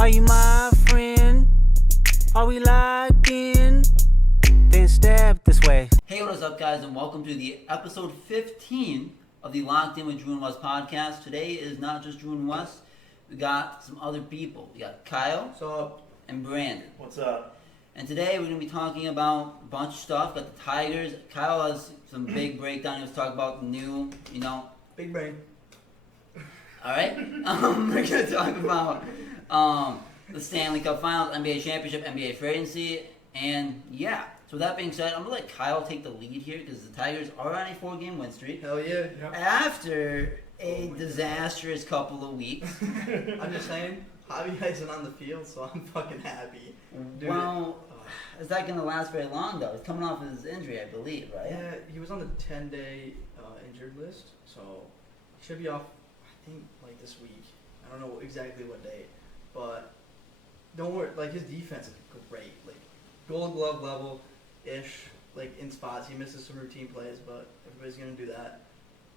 Are you my friend? Are we locked in? Then step this way. Hey, what is up, guys, and welcome to the episode 15 of the Locked In with Drew and West podcast. Today is not just Drew and West. We got some other people. We got Kyle. What's up? And Brandon. What's up? And today we're going to be talking about a bunch of stuff. Got the Tigers. Kyle has some big breakdown. He was talking about the new, Big brain. All right. We're going to talk about the Stanley Cup Finals, NBA Championship, NBA Free Agency, and yeah. So with that being said, I'm going to let Kyle take the lead here because the Tigers are on a 4-game win streak. Hell yeah. After a disastrous couple of weeks. I'm just saying, Javi isn't on the field, so I'm fucking happy. Dude, well, is that going to last very long, though? He's coming off his injury, I believe, right? Yeah, he was on the 10-day injured list, so he should be off, I think, like this week. I don't know exactly what date, but don't worry, like his defense is great. Like Gold Glove level-ish, like in spots. He misses some routine plays, but everybody's going to do that.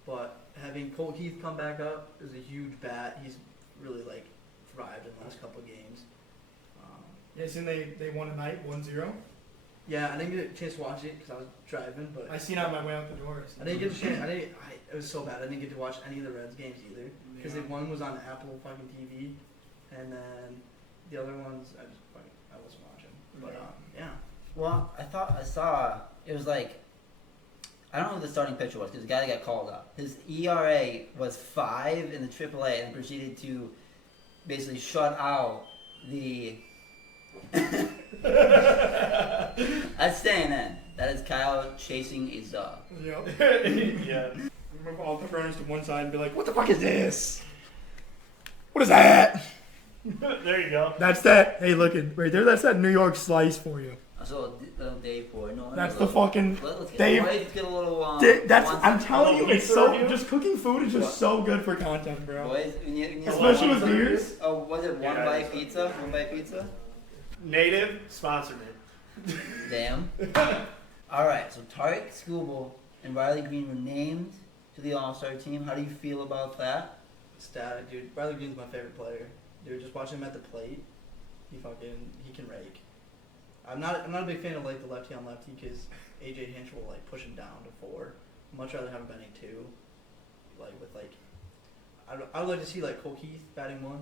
But having Cole Keith come back up is a huge bat. He's really, like, thrived in the last couple of games. Yeah, seen they won tonight, 1-0. Yeah, I didn't get a chance to watch it because I was driving, but I seen it on my way out the door. I didn't get a chance. It was so bad. I didn't get to watch any of the Reds games either because one was on Apple fucking TV, and then the other ones I wasn't watching. But yeah. Well, I saw it was like, I don't know who the starting pitcher was because the guy that got called up. His ERA was 5 in the AAA and proceeded to basically shut out the. That's staying in. That is Kyle chasing a Zug. Yep. Yeah. Move all the runners to one side and be like, "What the fuck is this? What is that?" There you go. That's that. Hey, look at right there. That's that New York slice for you. I saw little Dave for it. No, That's the fucking Let's Dave. get a little. That's. I'm telling you, little it's so. review. Just cooking food is just so good for content, bro. Boys, when you Especially with beers. Oh, was it one Yeah, bite pizza? One bite pizza? Native sponsored it. Damn. All right, so Tarek Skubal and Riley Green were named to the All-Star team. How do you feel about that? Static, dude. Riley Green's my favorite player. Dude, just watching him at the plate, he can rake. I'm not a big fan of like the lefty on lefty because AJ Hinch will like push him down to 4. I'd much rather have him batting 2. Like with like, I would like to see like Cole Keith batting 1. I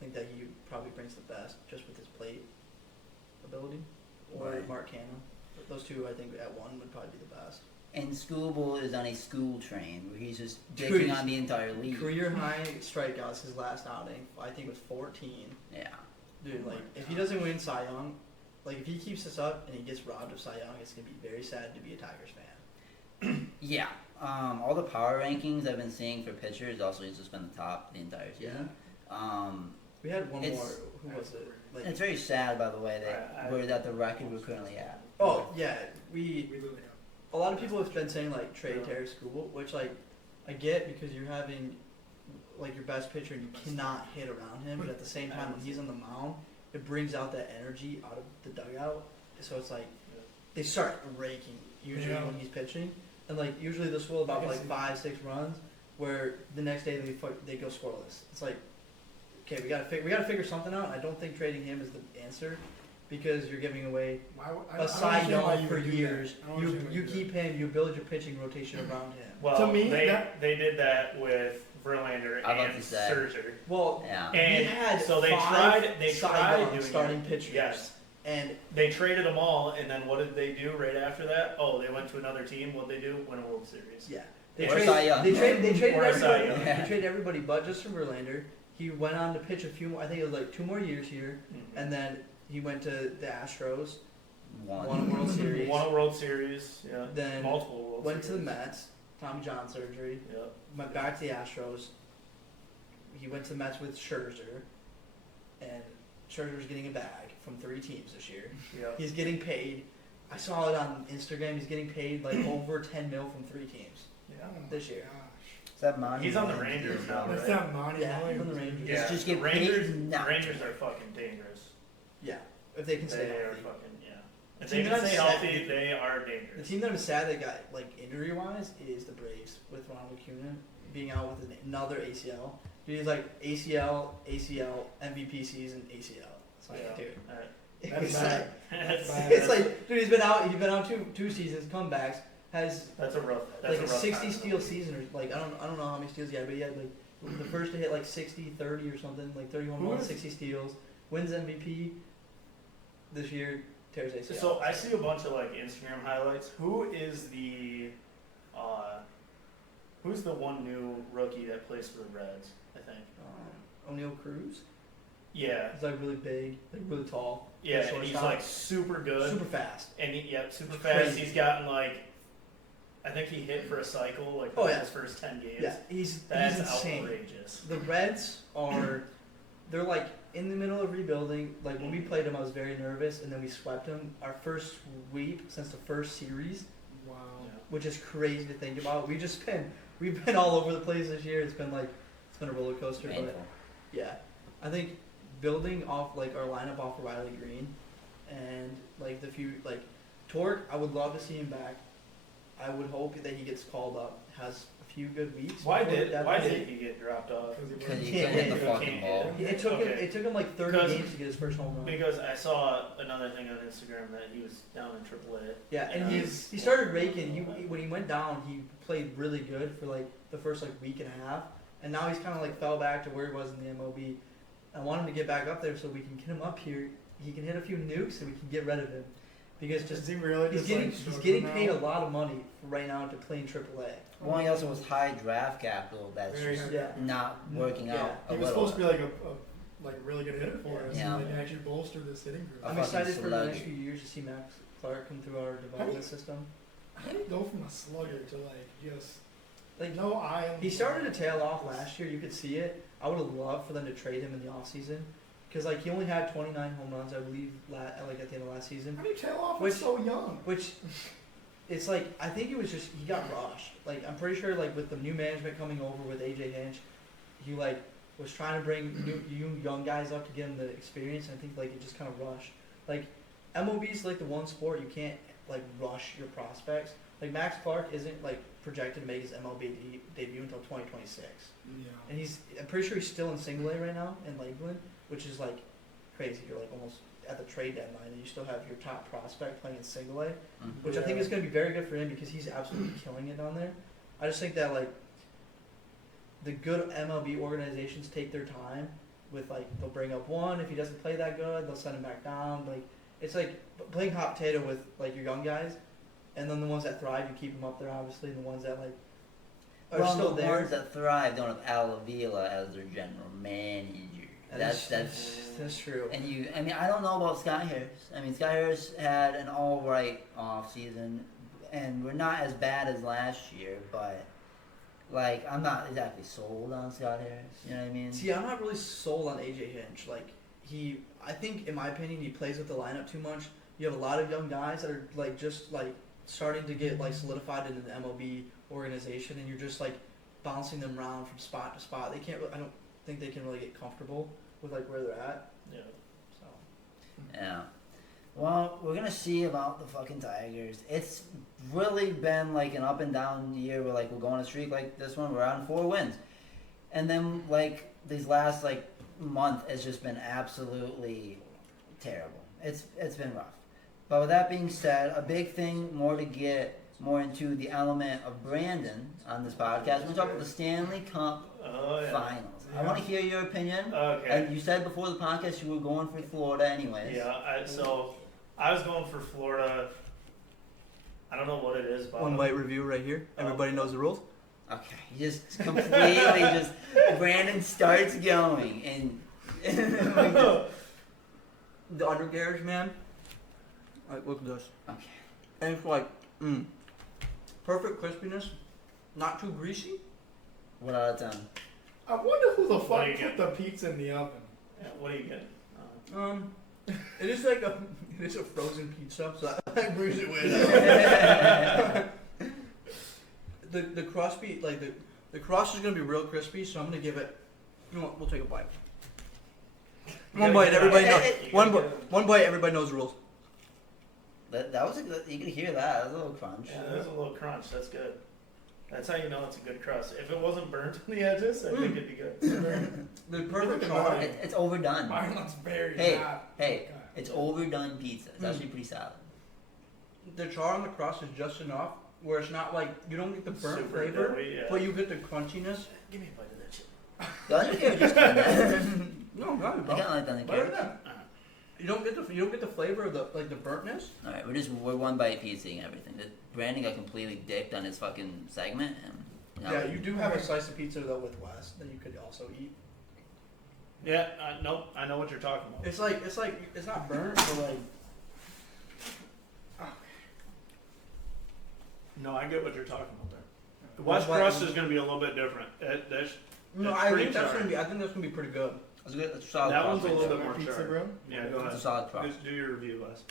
think that he probably brings the best just with his plate ability, or Right. Mark Cannon. Those two, I think, at 1 would probably be the best. And Skubal is on a school train where he's just Dude, dicking on the entire league. Career high strikeouts his last outing, I think, was 14. Yeah. Dude, like, if he doesn't win Cy Young, like, if he keeps this up and he gets robbed of Cy Young, it's going to be very sad to be a Tigers fan. Yeah. All the power rankings I've been seeing for pitchers also he's just been the top the entire season. We had one more. It's- Who was it? Like, It's very sad, by the way, that we're at the record we're currently at. oh, yeah. We literally have. A lot of people have been saying, like, trade Tarek Skubal, which, like, I get because you're having, like, your best pitcher and you cannot hit around him, but at the same time, when he's on the mound, it brings out that energy out of the dugout. So it's like, they start raking, usually, when he's pitching. And, like, usually they'll score about, like, 5-6 runs, where the next day they go scoreless. It's like, okay, we gotta figure something out. I don't think trading him is the answer because you're giving away a Cy Young for years. You keep him, you build your pitching rotation around him. Well, To me, they did that with Verlander I was about and to say. Scherzer. Well, Yeah. he And had so they 5 tried Cy Young doing starting it. pitchers. Yes. And They traded them all, and then what did they do right after that? Oh, they went to another team. What'd they do? Win a World Series. yeah, they Or Cy Young. traded Or a Cy everybody. Young. Yeah. They traded everybody but Justin Verlander. He went on to pitch a few more. I think it was like 2 more years here, Mhm. and then he went to the Astros, One. won a World Series. Won a World Series. Yeah. Then multiple World went to Series. the Mets, Tommy John surgery. Yep. Went back to the Astros. He went to the Mets with Scherzer, and Scherzer's getting a bag from 3 teams this year. Yep. He's getting paid. I saw it on Instagram. He's getting paid like over 10 mil from 3 teams Yeah. this year. Is that money? He's on the Rangers now, That's right? not money. Yeah, boy. from the Rangers. Yeah. Just get Rangers. paid not. Rangers are fucking dangerous. Yeah, if they can stay They are healthy. fucking If The they team can that stay I'm sad- healthy, they are The dangerous. team that I'm sad that got like injury wise is the Braves with Ronald Acuna being out with another ACL. He's like ACL, MVP season, ACL. It's like, Yeah. dude. Alright. That's It's bad. like, That's bad. it's like, dude, he's been out two seasons, comebacks, has That's a rough. That's like a a rough 60 time. steal season, or like I don't know how many steals he had, but he had like the first to hit like 60, 30 or something, like 31 Who runs, is- 60 steals, wins MVP this year, tears ACL. So I see a bunch of like Instagram highlights. Who is the, who's the one new rookie that plays for the Reds? I think. O'Neal Cruz, Yeah. he's like really big, like really tall, Yeah, and he's shortstop. like super good. super fast. And super It's fast. crazy. He's gotten like, I think he hit for a cycle like Oh, yeah. his first 10 games. Yeah, he's That's insane. outrageous. The Reds are, they're like in the middle of rebuilding. Like when we played them, I was very nervous, and then we swept them. Our first sweep since the first series, Wow. Yeah. which is crazy to think about. We've been all over the place this year. It's been a roller coaster. But Painful. yeah, I think building off like our lineup off of Riley Green, and like Torque, I would love to see him back. I would hope that he gets called up, has a few good weeks. Why before the did deadline. he get dropped off? Because he can't couldn't hit the hit. fucking Can't ball. hit. It took him like 30 Because- games to get his first home run. Because I saw another thing on Instagram that he was down in AAA. Yeah, and Yeah. he started raking. When he went down, he played really good for like the first like week and a half, and now he's kind of like fell back to where he was in the MLB. I want him to get back up there so we can get him up here. He can hit a few nukes and we can get rid of him, because Is just he really he's just getting like he's getting struggling paid now? a lot of money right now to play in AAA. Well, he also was high draft capital. That's Very just high. Yeah. not working Yeah. out. He a was little. supposed to be like a like really good hitter for us. Yeah. And like actually bolster this hitting group. A I'm fucking excited for the slug. next few years to see Max Clark come through our development system. How do you go from a slugger to like just Like no eye on he started to tail off last year. You could see it. I would have loved for them to trade him in the offseason. Because like he only had 29 home runs, I believe, at the end of last season. How do you tail off Which- so young? Which, it's like I think it was just he got rushed. Like I'm pretty sure like with the new management coming over with AJ Hinch, he like was trying to bring new young guys up to get them the experience. And I think like it just kind of rushed. Like MLB is like the one sport you can't like rush your prospects. Like Max Clark isn't like projected to make his MLB debut until 2026. Yeah. And I'm pretty sure he's still in single A right now in Lakeland, which is like crazy. You're like almost at the trade deadline and you still have your top prospect playing in single A, Mhm. which I think is going to be very good for him because he's absolutely killing it down there. I just think that like the good MLB organizations take their time with like they'll bring up one, if he doesn't play that good, they'll send him back down. Like it's like playing hot potato with like your young guys, and then the ones that thrive you keep them up there obviously, and the ones that like are Well, still the there. ones that thrive don't have Al Avila as their general manager. That's That's true. and you. I mean, I don't know about Scott Harris. I mean, Scott Harris had an all right off season, and we're not as bad as last year, but like I'm not exactly sold on Scott Harris. You know what I mean? See, I'm not really sold on AJ Hinch. Like I think in my opinion, he plays with the lineup too much. You have a lot of young guys that are like just like starting to get like solidified in an MLB organization, and you're just like bouncing them around from spot to spot. They can't. I don't think they can really get comfortable with like where they're at. Yeah. So Yeah. Well, we're gonna see about the fucking Tigers. It's really been like an up and down year where like we're going on a streak like this one, we're on 4 wins. And then like these last like month has just been absolutely terrible. It's been rough. But with that being said, a big thing more to get more into the element of Brandon on this podcast. We're gonna talk about the Stanley Cup Oh yeah. Finals. I want to hear your opinion. Okay. And you said before the podcast you were going for Florida anyways. Yeah. So I was going for Florida. I don't know what it is, but one bite review right here. Everybody knows the rules. Okay, you just completely just Brandon starts going and The undercarriage, man. Like look at this. okay. And it's like perfect crispiness, not too greasy. 1 out of 10. I wonder who the What fuck do you put get? the pizza in the oven. Yeah, what do you get? It is like it is a frozen pizza, so I bruise it with. The crispy, like the crust is gonna be real crispy, so I'm gonna give it. You know what? We'll take a bite. One bite, everybody knows. One bite, everybody knows the rules. That was a good, you can hear that. That was a little crunch. Yeah, there's a little crunch. That's good. That's how you know it's a good crust. If it wasn't burnt on the edges, I think it'd be good. The perfect char. It's overdone. Ireland's very Hey, hot. hey, it's overdone pizza. It's actually pretty solid. The char on the crust is just enough where it's not like you don't get the burnt Super flavor, doughy, yeah. but you get the crunchiness. Give me a bite of that shit. The other thing just kind of. No, not I bro. kind of like that. Better than that. You don't get the flavor of the burntness. All right, we're one bite pizzaing everything. Brandon got completely dicked on his fucking segment, and Yeah, you do have a slice of pizza though with Wes that you could also eat. Yeah, nope. I know what you're talking about. It's not burnt, but like. No, I get what you're talking about there. The West crust is going to be a little bit different. No, It's I pretty think that's charred. gonna be. I think that's gonna be pretty good. That's a good. That's a solid. That crust one's a right little there. bit more Pizza, charred. bro. Yeah, go It's a ahead. solid crust. Just do your review, Wes.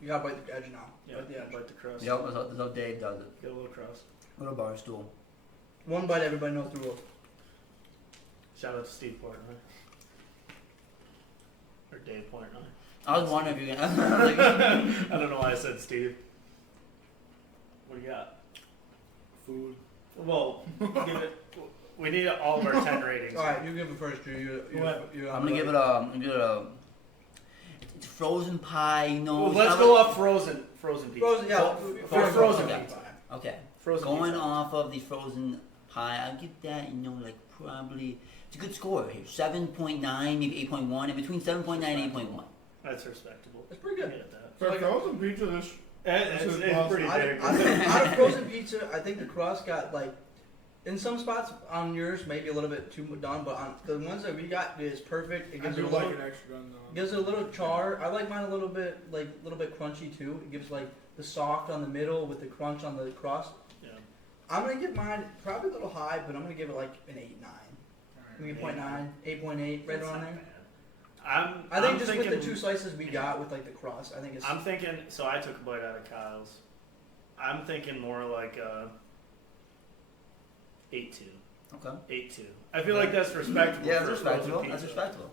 You gotta bite the edge now. Yeah, Bite the edge. bite the crust. Yep, that's how Dave does it. Get a little crust. Little bar stool. One bite, everybody knows the rules. Shout out to Steve Portnoy. Or Dave Portnoy. I was wondering if you're gonna. I don't know why I said Steve. What do you got? Food. Well, give it. We need all of our 10 ratings. All right, you give it first, Drew. I'm gonna give it a. It's frozen pie. You know. Well, let's go off frozen pizza. Frozen, yeah. Frozen Okay. pizza. Okay. Frozen Going pizza. off of the frozen pie, I'll give that, like probably, it's a good score here. 7.9, maybe 8.1, in between 7.9 and 8.1. That's respectable. That's pretty I good. get that. For frozen pizza, this It's pretty Out big. of frozen pizza, I think the crust got like, in some spots on yours maybe a little bit too done, but on the ones that we got is perfect. It I gives do it a like little, an extra done though. gives it a little char. I like mine a little bit crunchy too. It gives like the soft on the middle with the crunch on the crust. Yeah. I'm gonna give mine probably a little high, but I'm gonna give it like an 8.9. I'm gonna give 0.9, 8.8, right around there. I think I'm just thinking, with the two slices we got with like the crust, I think it's. I'm thinking. So I took a bite out of Kyle's. I'm thinking more like 8.2. Okay. 8.2. I feel like that's respectable. Yeah, for that's a frozen respectable. pizza. That's respectable.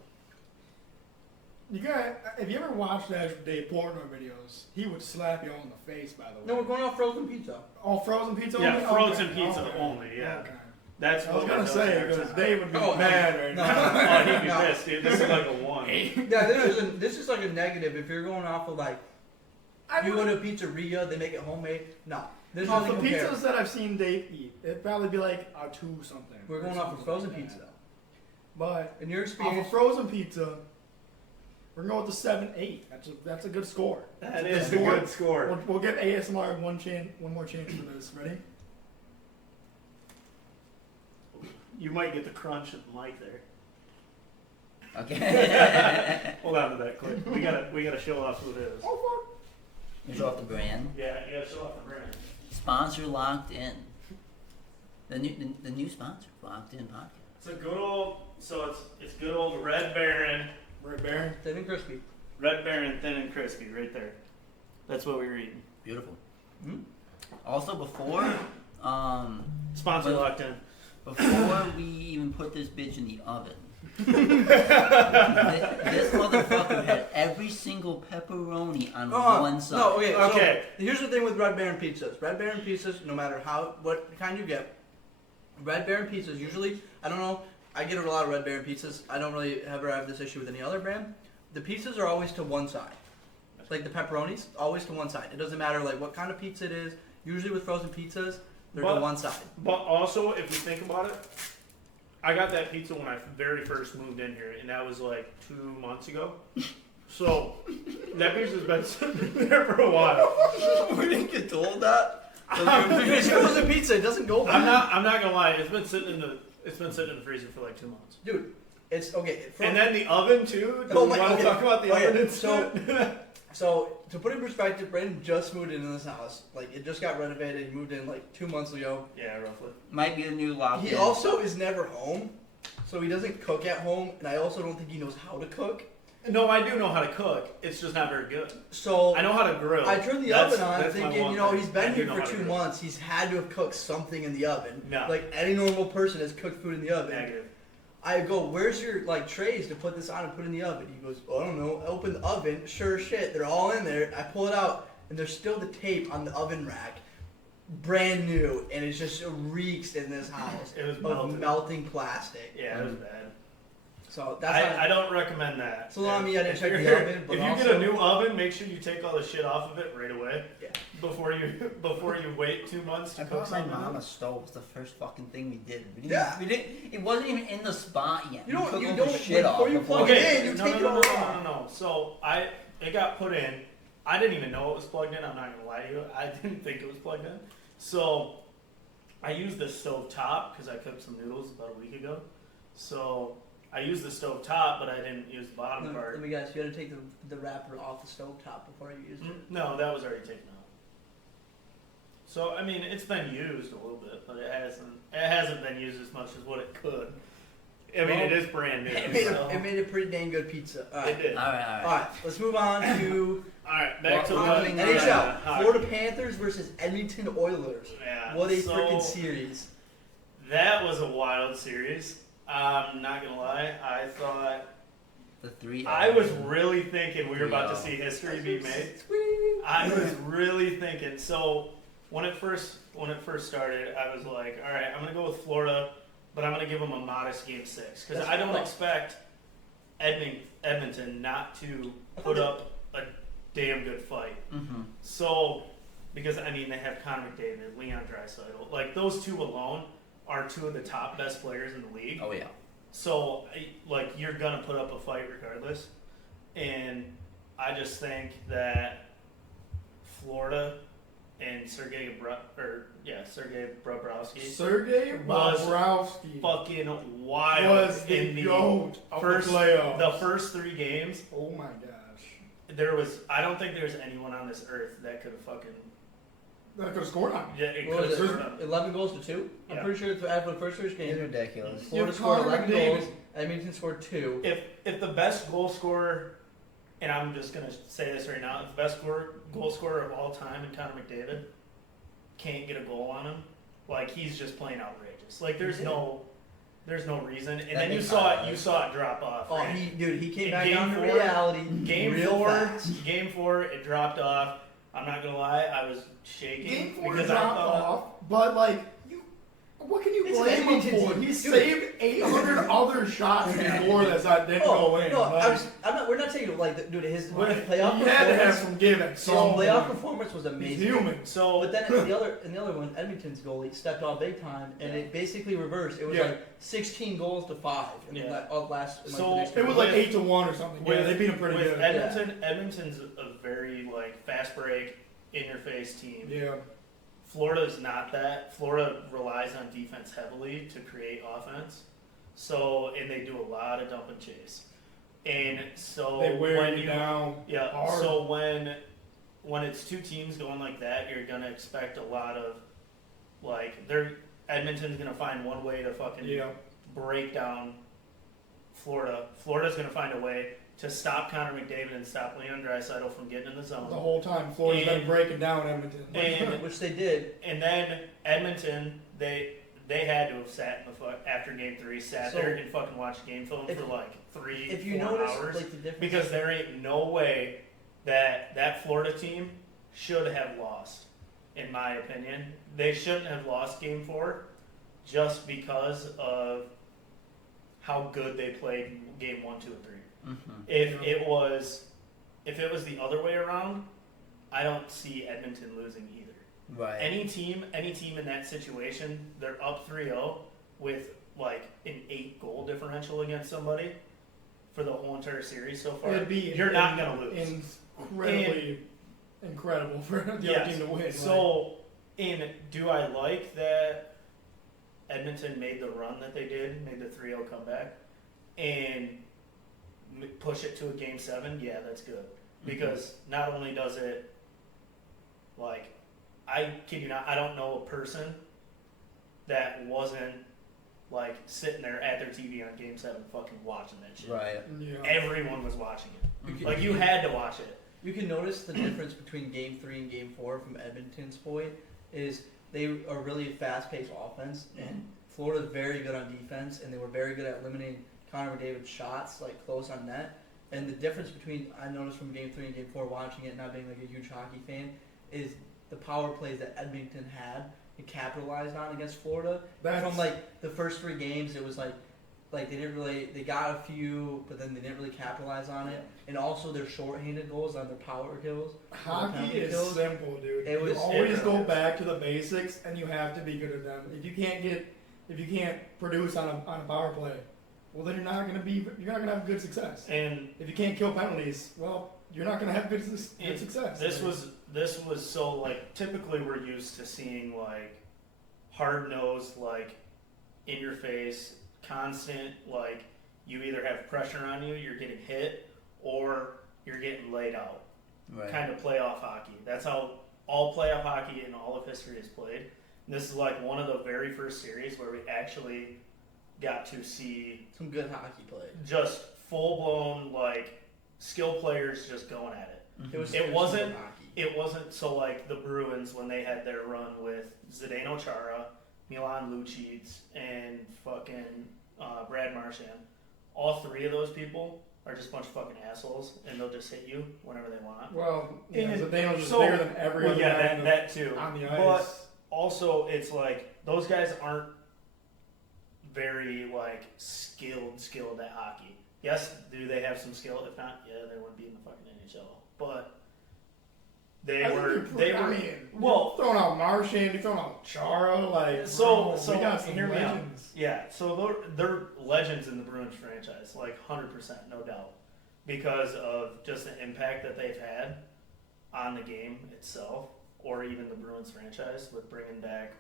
You got? If you ever watched that Dave Portnoy videos, he would slap you on the face. By the way. No, we're going off frozen pizza. Oh, frozen pizza. Yeah, only? frozen Okay, pizza okay. only. Yeah, Okay. that's I was what gonna does say every because time. Dave would be Oh, mad right no. now. Oh, he'd be No. pissed, dude. This is like a 1. Yeah, this is like a negative. If you're going off of like, you go to a pizzeria, they make it homemade. No, this Off doesn't the compare. pizzas that I've seen Dave eat, it'd probably be like a 2 something. We're going off of frozen pizza. But In your off experience, of frozen pizza, we're going with the 7-8. That's a good score. That is a good score. We'll give ASMR one more chance for this. Ready? You might get the crunch of the mic there. Okay. Hold on to that quick. We gotta show off who it is. Oh Show off the brand. Yeah, you gotta show off the brand. Sponsor locked in. The new sponsor, Locked In Podcast. It's a good old. So it's good old Red Baron. fuck. Red Baron. thin and crispy. Red Baron, thin and crispy, right there. That's what we were eating. Beautiful. Mm. Also, before Sponsor Well- locked in. before we even put this bitch in the oven, this motherfucker had every single pepperoni on one side. No, okay. Okay. So here's the thing with Red Baron pizzas. Red Baron pizzas, no matter what kind you get, Red Baron pizzas usually. I don't know. I get a lot of Red Baron pizzas. I don't really ever have this issue with any other brand. The pizzas are always to one side. Like the pepperonis, always to one side. It doesn't matter like what kind of pizza it is. Usually with frozen pizzas, they're to But- one side. But also, if you think about it, I got that pizza when I very first moved in here, and that was like 2 months ago. So that pizza's been sitting there for a while. We didn't get told that. It's frozen pizza. It doesn't go I'm bad. not gonna lie. It's been sitting in the freezer for like 2 months. Dude, it's okay. And then the oven too. Do Oh we my- want okay. to talk about the Okay, oven? So to put in perspective, Brandon just moved into this house. Like it just got renovated. He moved in like 2 months ago. Yeah, roughly. Might be the new Locked He In. also is never home, so he doesn't cook at home, and I also don't think he knows how to cook. No, I do know how to cook. It's just not very good. So I know how to grill. I turned the That's- oven on that's my thinking, one you know, thing. he's I been do here know for how to 2 grill. months. He's had to have cooked something in the oven. No. Like any normal person has cooked food in the oven. Negative. I go, where's your like trays to put this on and put in the oven? He goes, oh, I don't know. I open the oven. Sure as shit, they're all in there. I pull it out, and there's still the tape on the oven rack. brand new, and it just reeks in this house It was of melted. melting plastic. Yeah, it was bad. So that's I don't recommend that. So I mean, I didn't check If the you're- oven, but if you also, get a new oven, make sure you take all the shit off of it right away. Yeah. Before you wait 2 months to I cook bought my something. mom a stove. It's the first fucking thing we did. Yeah. It wasn't even in the spot yet. You don't- We took you all don't- the shit before off you before- plug it in, you no, take no, it no, all no, off. no. So it got put in. I didn't even know it was plugged in. I'm not gonna lie to you. I didn't think it was plugged in. So I used the stove top because I cooked some noodles about a week ago. So I used the stove top, but I didn't use the bottom part. Let me guess, you had to take the wrapper off the stove top before you used it. No, that was already taken out. So I mean, it's been used a little bit, but it hasn't been used as much as what it could. I mean, it is brand new. It made a pretty dang good pizza. All It right. did. All All right. All right, let's move on to right, back to Well, what NHL. hockey. Florida Panthers versus Edmonton Oilers. Yeah. What a so freaking series. That was a wild series. I'm not gonna lie. I thought The three. I was really thinking we were about to see history be made. I was really thinking. So when it first started, I was like, all right, I'm gonna go with Florida, but I'm gonna give them a modest game 6 because That's I don't fine. expect Edmonton not to put up a damn good fight. Mm-hmm. So because I mean they have Connor McDavid, Leon Draisaitl, like those two alone are two of the top best players in the league. Oh yeah. So, like, you're going to put up a fight regardless. And I just think that Florida and Sergei Bobrovsky Sergei Was Bobrovsky fucking wild was in the the goat of first the playoffs. the first 3 games. Oh my gosh. I don't think there's anyone on this earth that could have fucking That could have scored on me. yeah, it What could was have it? scored up. 11 goals to 2? I'm Yeah. pretty sure it's after the first It's game. ridiculous. Florida If scored Connor 11 McDavid- goals. Edmonton scored 2. If the best goal scorer, and I'm just gonna say this right now, if the best goal scorer of all time in Connor McDavid can't get a goal on him, like he's just playing outrageous. Like there's no reason. And That then you makes saw sense. it drop off. Oh, right? he came In back game down to 4, reality Game real 4, fast. Game 4, it dropped off. I'm not gonna lie, I was shaking Game 4 because I dropped thought off, but like, what can you It's blame him Edmonton's- for? He dude. saved 800 other shots before that didn't go in. No, Like, we're not saying like, dude, his but playoff he had to have performance. some give at His some playoff point. performance was He's amazing. human. so. But then in the other one, Edmonton's goalie stepped off big time, and it basically reversed. It was Yeah. like 16 goals to 5 in Yeah. the last. In, like, So, the next It was like With- 8-1 or something. Yeah, they beat him pretty with good. Edmonton's a very like fast break, in your face team. Yeah. Florida's not that. Florida relies on defense heavily to create offense. So, and they do a lot of dump and chase. And so They wear when you down. yeah, hard. so when it's 2 teams going like that, you're gonna expect a lot of like Edmonton's gonna find one way to fucking Yeah. break down Florida. Florida's gonna find a way to stop Connor McDavid and stop Leon Draisaitl from getting in the zone. The whole time, Florida's been And- breaking down Edmonton. and- which they did. And then Edmonton, they had to have sat in the after game 3, sat So, there and fucking watched game film if- for like 3, If you 4 notice, hours like the difference, because there ain't no way that Florida team should have lost. In my opinion, they shouldn't have lost game 4 just because of how good they played game 1, 2, and 3. Mm-hmm. If it was the other way around, I don't see Edmonton losing either. Right. Any team in that situation, they're up 3-0 with like an 8-goal differential against somebody for the whole entire series so far. It'd be You're not gonna lose. Incredible for the Yes. other team to win. So, do I like that Edmonton made the run that they did, made the 3-0 comeback, and push it to a game 7? Yeah, that's good. Because not only does it, like, I kid you not, I don't know a person that wasn't, like, sitting there at their TV on game 7 fucking watching that shit. Right. yeah. Everyone was watching it. you can, Like, you had to watch it. you can notice the difference between Game 3 and Game 4 from Edmonton's point is they are really fast-paced offense, and Florida's very good on defense, and they were very good at limiting Connor McDavid's shots, like close on net. And the difference between I noticed from Game 3 and Game 4, watching it, not being like a huge hockey fan, is the power plays that Edmonton had and capitalized on against Florida. That's- From like the first 3 games, it was like they got a few, but then they didn't really capitalize on it. And also their shorthanded goals on their power kills. Hockey penalty is kills. simple, dude. It was- you always it go was- back to the basics, and you have to be good at them. If you can't produce on a power play, well, then you're not gonna have good success. And If you can't kill penalties, well, you're not gonna have good success. this was so like typically we're used to seeing like hard nosed, like in your face, constant, like you either have pressure on you, you're getting hit, or you're getting laid out. Right. Kind of playoff hockey. That's how all playoff hockey in all of history is played. And this is like one of the very first series where we actually got to see Some good hockey play. just full blown like skill players just going at it. It was. It some wasn't- good hockey. It wasn't so like the Bruins when they had their run with Zdeno Chara, Milan Lucic, and fucking Brad Marchand. All 3 of those people are just a bunch of fucking assholes, and they'll just hit you whenever they want. Well, yeah, And Zdeno's just so- bigger than every Well, other yeah, guy that too. on the But ice. also, it's like those guys aren't very like skilled at hockey. Yes, do they have some skill? If not, yeah, they wouldn't be in the fucking NHL. But they I think were. you're They I were. mean, well, you're throwing out Marchand, you're throwing out Chara, like So we got some hear me out. legends. Yeah, so they're legends in the Bruins franchise, like 100%, no doubt, because of just the impact that they've had on the game itself, or even the Bruins franchise with bringing back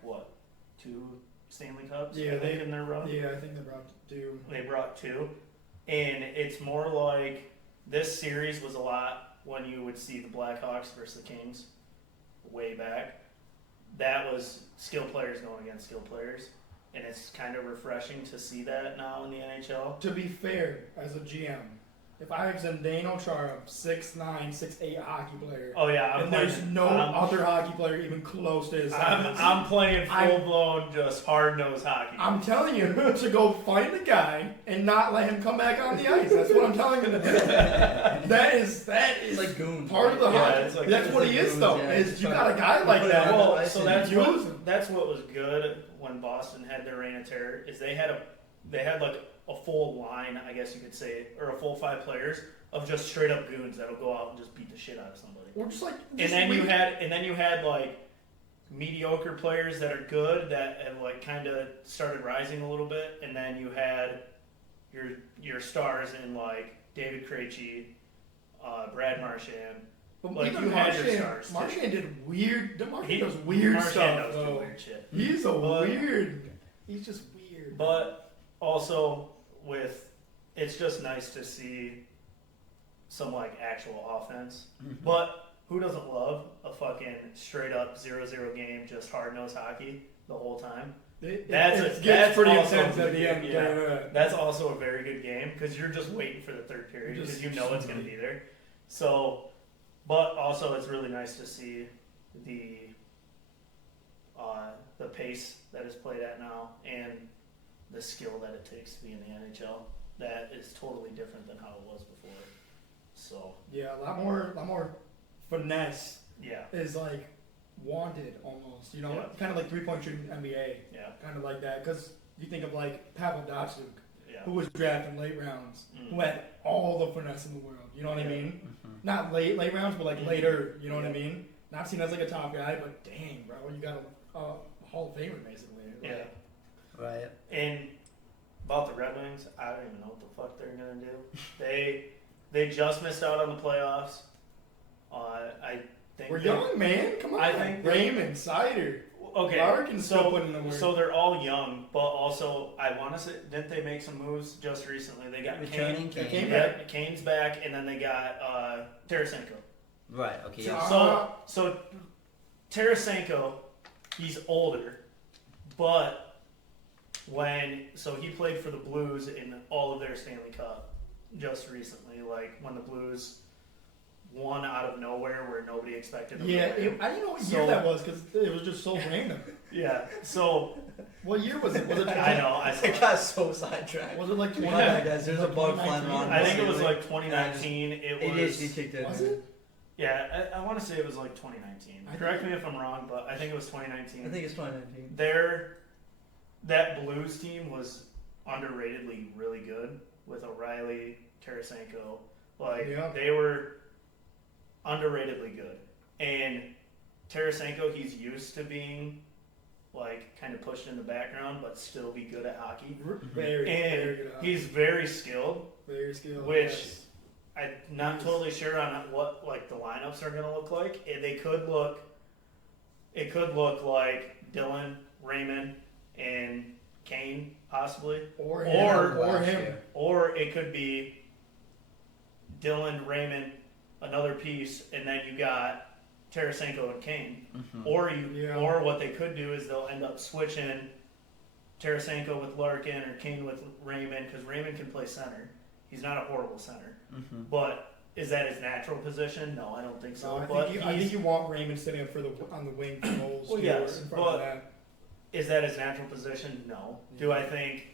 2 Stanley Cups. Yeah, I think in their run. Yeah, I think they brought 2. They brought 2, and it's more like this series was a lot when you would see the Blackhawks versus the Kings way back. That was skill players going against skill players, and it's kind of refreshing to see that now in the NHL. To be fair, as a GM, if I have Zdeno Chara, 6'9", 6'8" hockey player, Oh yeah, and there's no I'm, other hockey player even close to his size, I'm playing I'm- full blown, just hard nosed hockey. I'm telling you to go fight the guy and not let him come back on the ice. That's what I'm telling you to do. That is It's like goons. part of the right? Yeah, hockey. it's like- That's it's what like he is, goons, though. yeah. Is you got a guy like Put it that. on Well, the ice so and that's you what lose him. that's what was good when Boston had their reign of terror. Is they had like a full line, I guess you could say, or a full 5 players of just straight up goons that'll go out and just beat the shit out of somebody. Or just like And then you had like mediocre players that are good that have like kind of started rising a little bit, and then you had your stars in like David Krejci, Brad Marchand. But like, even you had your stars, too. Marchand did weird. Marchand He- does weird Marchand stuff. does do though. weird shit. He's a But- weird. He's just weird. But also it's just nice to see some like actual offense. Mm-hmm. But who doesn't love a fucking straight up 0-0 game, just hard nosed hockey the whole time? It That's gets pretty also intense a at the good end. game, Yeah. yeah. That's also a very good game because you're just waiting for the third period because Just- you know it's going to be there. So, but also it's really nice to see the pace that is played at now and the skill that it takes to be in the NHL. That is totally different than how it was before. So Yeah, a lot more finesse yeah, is like wanted almost. You know, Yeah. kind of like 3-point shooting NBA, yeah, kind of like that. Because you think of like Pavel Datsyuk, yeah. who was drafted in late rounds, Mm. who had all the finesse in the world. You know what I Yeah. mean? Mhm. Not late rounds, but like Mhm. later. You know what I Yeah. mean? Not seen as like a top guy, but dang, bro, you got a Hall of Famer basically. Like, Yeah. Right. And about the Red Wings, I don't even know what the fuck they're gonna do. They just missed out on the playoffs. I think We're they- young, man. Come on. I think they- Raymond, Sider, Okay, Larkin's still so putting in the work. so they're all young, but also I want to say, didn't they make some moves just recently? They got Returning Kane, Kane. yeah, Kane's back, and then they got Tarasenko. Right. Okay. So- Yeah. So Tarasenko, he's older, but he played for the Blues in all of their Stanley Cup just recently, like when the Blues won out of nowhere where nobody expected them. yeah, to win. I didn't know what So- year that was because it was just so random. Yeah. So What year was it? Was it? I know. I saw I it. got so sidetracked. Was it like 20? My bad, guys. There's a bug flying around. I think it was like 2019. ADHD kicked in. Was it? Yeah, I want to say it was like 2019. Correct me if I'm wrong, but I think it was 2019. I think it's 2019. That Blues team was underratedly really good with O'Reilly, Tarasenko. They were underratedly good. And Tarasenko, he's used to being kind of pushed in the background, but still be good at hockey. Very good at hockey. He's very skilled. Very skilled. Which yes. I'm not totally sure on what the lineups are going to look like. It could look like Dylan, Raymond, and Kane possibly, or him. or it could be Dylan, Raymond, another piece, and then you got Tarasenko and Kane. Mm-hmm. Or what they could do is they'll end up switching Tarasenko with Larkin or Kane with Raymond, because Raymond can play center. He's not a horrible center. Mm-hmm. But is that his natural position? No, I don't think so. No, but I think you want Raymond sitting up on the wing for goals. Well, yes, in front but of that. Is that his natural position? No. Do I think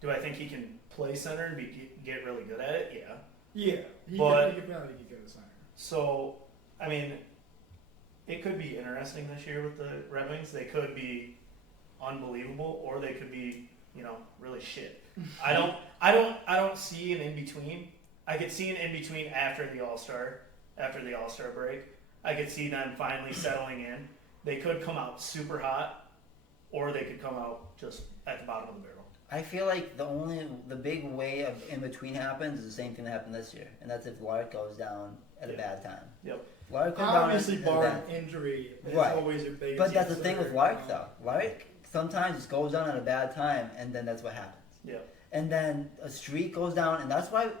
he can play center and get really good at it? Yeah. Yeah, he could probably get good at center. So, I mean, it could be interesting this year with the Red Wings. They could be unbelievable, or they could be, really shit. I don't see an in between. I could see an in between after the All-Star break. I could see them finally settling in. They could come out super hot, or they could come out just at the bottom of the barrel. I feel like the big way of in between happens is the same thing that happened this year, and that's if Lark goes down at a bad time. Yep. Lark goes Obviously, down barring injury, is right. always your biggest. But that's the thing answer. with Lark, though. Lark sometimes just goes down at a bad time, and then that's what happens. Yeah. And then a streak goes down, and that's probably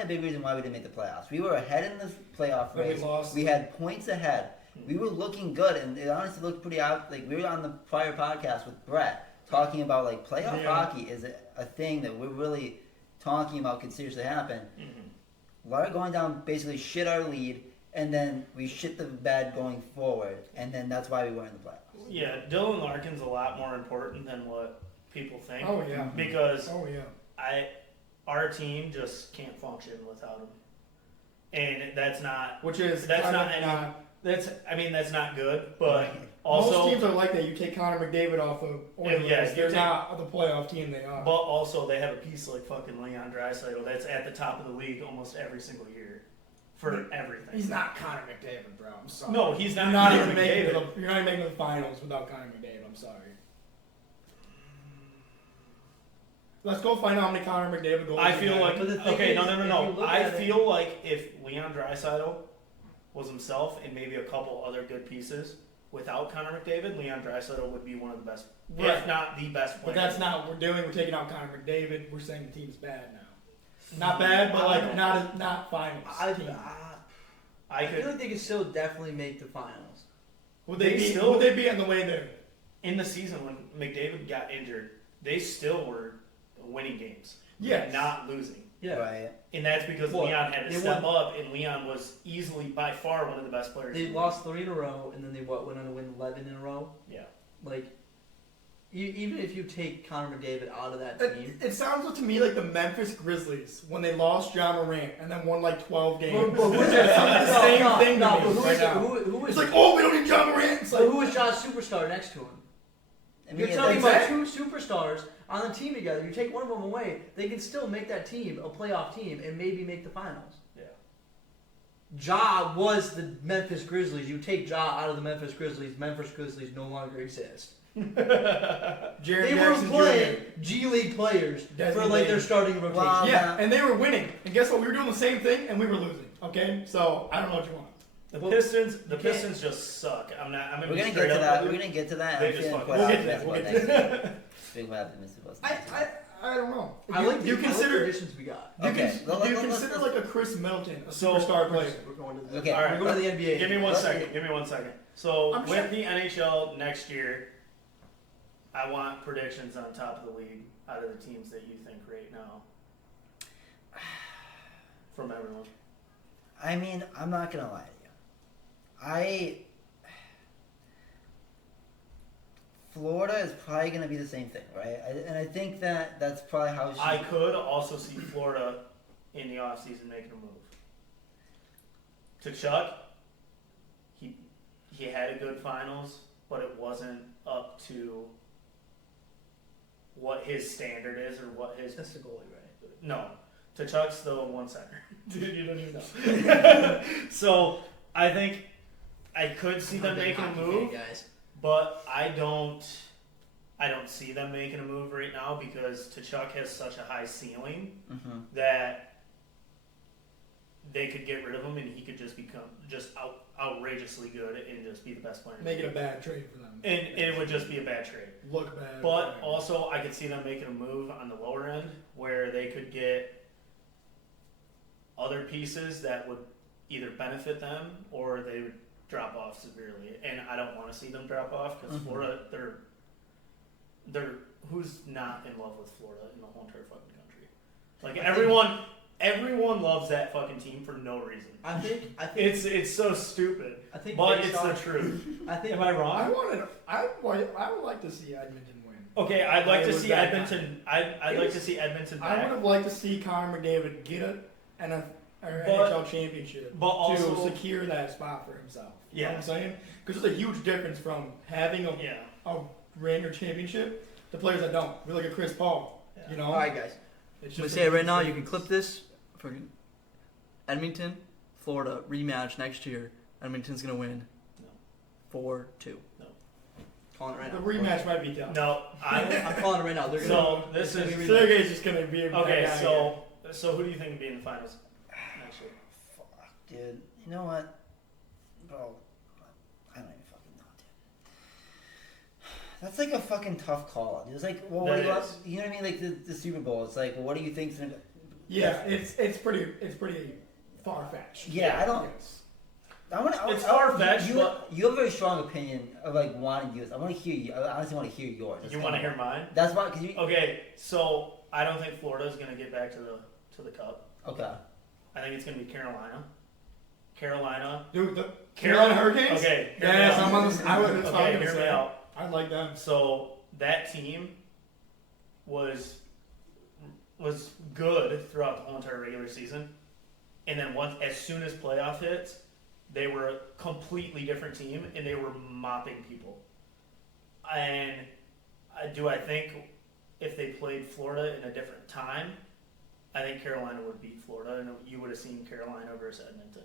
a big reason why we didn't make the playoffs. We were ahead in the playoff race. We had points ahead. We were looking good, and it honestly looked pretty out. We were on the prior podcast with Brett talking about playoff hockey is a thing that we're really talking about could seriously happen. Mm-hmm. Lark going down basically shit our lead, and then we shit the bed going forward, and then that's why we weren't in the playoffs. Yeah, Dylan Larkin's a lot more important than what people think. Oh yeah. Because our team just can't function without him, and that's not good. But also, most teams are like that. You take Connor McDavid off the Oilers, they're not the playoff team they are. But also, they have a piece like fucking Leon Draisaitl that's at the top of the league almost every single year for everything. He's not Connor McDavid, bro. I'm sorry. No, he's not. You're not even making the finals without Connor McDavid. I'm sorry. Let's go find out how many Connor McDavid goals. I feel like no. I feel like if Leon Draisaitl was himself and maybe a couple other good pieces without Connor McDavid, Leon Draisaitl would be one of the best, if not the best player. But that's not what we're doing. We're taking out Connor McDavid. We're saying the team's bad now. Not bad, but not finals. I feel like they could still definitely make the finals. Would they be on the way there? In the season when McDavid got injured, they still were winning games. Yes. Not losing. Yeah. Right. And that's because Leon had to step up, and Leon was easily, by far, one of the best players. They lost 3 in a row, and then they went on to win 11 in a row. Yeah. Even if you take Connor McDavid out of that team. It sounds to me like the Memphis Grizzlies when they lost John Morant and then won 12 games. Who was It's we don't need John Morant. It's who was John's superstar next to him? You're talking about 2 superstars on the team together. You take one of them away, they can still make that team a playoff team and maybe make the finals. Yeah. Ja was the Memphis Grizzlies. You take Ja out of the Memphis Grizzlies no longer exist. They were playing G League players for their starting rotation. Well, yeah, and they were winning. And guess what? We were doing the same thing, and we were losing. Okay, so I don't know what you want. The Pistons just suck. We're gonna get to that. We're gonna get to that. They just fuck. We'll get to that. I don't know. I like the additions we got. Do you consider a Chris Middleton a superstar player? We're going to Okay. All right, we're going to the NBA. Give me one second. So with the NHL next year, I want predictions on top of the league out of the teams that you think right now. From everyone. I mean, I'm not gonna lie to you. Florida is probably gonna be the same thing, right? And I think that's probably how. I could also see Florida in the offseason making a move To Chuck, he had a good finals, but it wasn't up to what his standard is or what his. That's the goalie, right? No, to Chuck's the one center. Dude, you don't even know. So I think I could see them making a move, guys. but I don't see them making a move right now because Tkachuk has such a high ceiling that they could get rid of him and he could just become outrageously good and just be the best player. Make it a bad trade for them. And it would just be a bad trade. Look bad. But also, I could see them making a move on the lower end where they could get other pieces that would either benefit them or they would drop off severely. And I don't want to see them drop off because Florida, they're who's not in love with Florida in the whole entire fucking country? Like everyone loves that fucking team for no reason. I think It's so stupid. I think But based it's the on- truth. I think Am I wrong? I would like to see Edmonton win. Okay, I'd like I to was see that Edmonton. I'd like to see Edmonton I would back. have liked to see Connor McDavid get an NHL championship but also- to secure that spot for himself. You know Yeah. what I'm saying? Because there's a huge difference from having a Ranger championship to players that don't. We look at Chris Paul. Yeah. You know? All right, guys. It's I'm gonna just say a it right huge now. You difference. can clip this for Edmonton, Florida rematch next year. Edmonton's gonna win. No. 4-2. Calling it right The now. rematch might be tough. No, I'm calling it right now. They're gonna. So this it's is gonna be rematch. Sergey's just gonna be a okay. bad guy So who do you think would be in the finals next year? Fuck, dude. You know what, bro? I don't even fucking know, dude. That's like a fucking tough call. It's like, well, what That do you, is. you know what I mean? Like the Super Bowl. It's like, well, what do you think's gonna? Yeah, it's pretty far fetched. Yeah, I don't. Yes. It's far-fetched, You but- have a very strong opinion of like wanting to do this. I want to hear you. I honestly want to hear yours. That's You kinda want to why. hear mine? That's why, cause you. Okay, so I don't think Florida's gonna get back to the cup. Okay. I think it's gonna be Carolina. Carolina. Dude, the Carolina Hurricanes? Okay. hear me Yes, out. I'm on the. I was Okay, talking hear to me say. out. I like them. So that team was good throughout the whole entire regular season, and then as soon as playoff hits, they were a completely different team, and they were mopping people. And do I think if they played Florida in a different time, I think Carolina would beat Florida, and you would have seen Carolina versus Edmonton.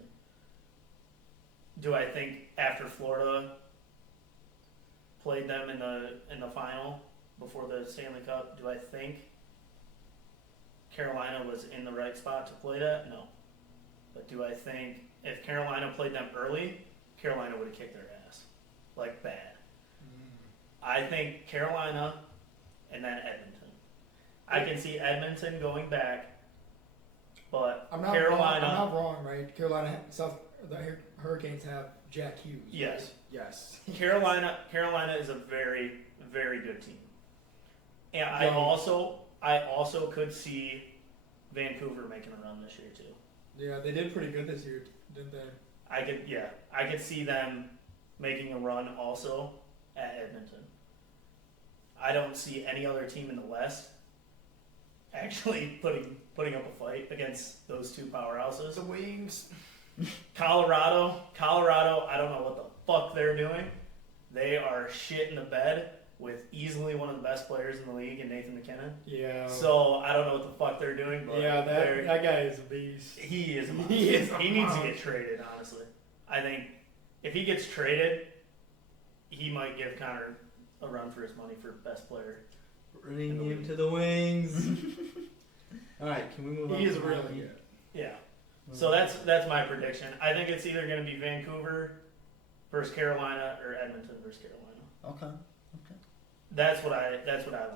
Do I think after Florida played them in the final before the Stanley Cup, do I think Carolina was in the right spot to play that? No. But do I think if Carolina played them early, Carolina would have kicked their ass. Like bad. I think Carolina and then Edmonton. I can see Edmonton going back, but I'm not Carolina. Wrong. I'm not wrong, right? Carolina, the Hurricanes have Jack Hughes. Yes. Yes. Carolina is a very, very good team. And I Yeah. also could see Vancouver making a run this year too. Yeah, they did pretty good this year, didn't they? I could see them making a run also at Edmonton. I don't see any other team in the West actually putting up a fight against those two powerhouses. The Wings. Colorado, I don't know what the fuck they're doing. They are shit in the bed with easily one of the best players in the league in Nathan McKinnon. Yeah. So I don't know what the fuck they're doing, but yeah, that guy is a beast. he is a monster. He is a He needs to monster. get traded, honestly. I think if he gets traded, he might give Connor a run for his money for best player. Bring him to the Wings. All right, can we move on? He is to really hockey? good. Yeah. So that's my prediction. I think it's either going to be Vancouver versus Carolina or Edmonton versus Carolina. Okay. That's what I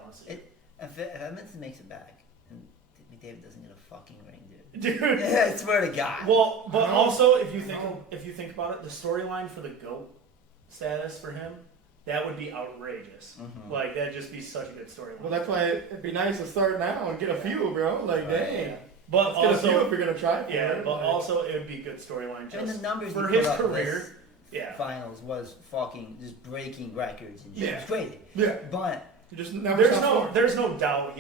want to see. If Edmonton makes it back and McDavid doesn't get a fucking ring, dude. Dude. Yeah, I swear to God. Well, but I know. also if you I think about it, the storyline for the GOAT status for him, that would be outrageous. Mhm. Like that'd just be such a good storyline. Well, that's why it'd be nice to start now and get a few, bro. Like, dang. Yeah. But Let's get a few also, if you're gonna try for yeah, it. but like, also it would be good storyline I mean, the just numbers for he his put up career. Yeah. this finals was fucking just breaking records and shit. Yeah. It's crazy. yeah, But you just never There's stop no scoring. there's no doubt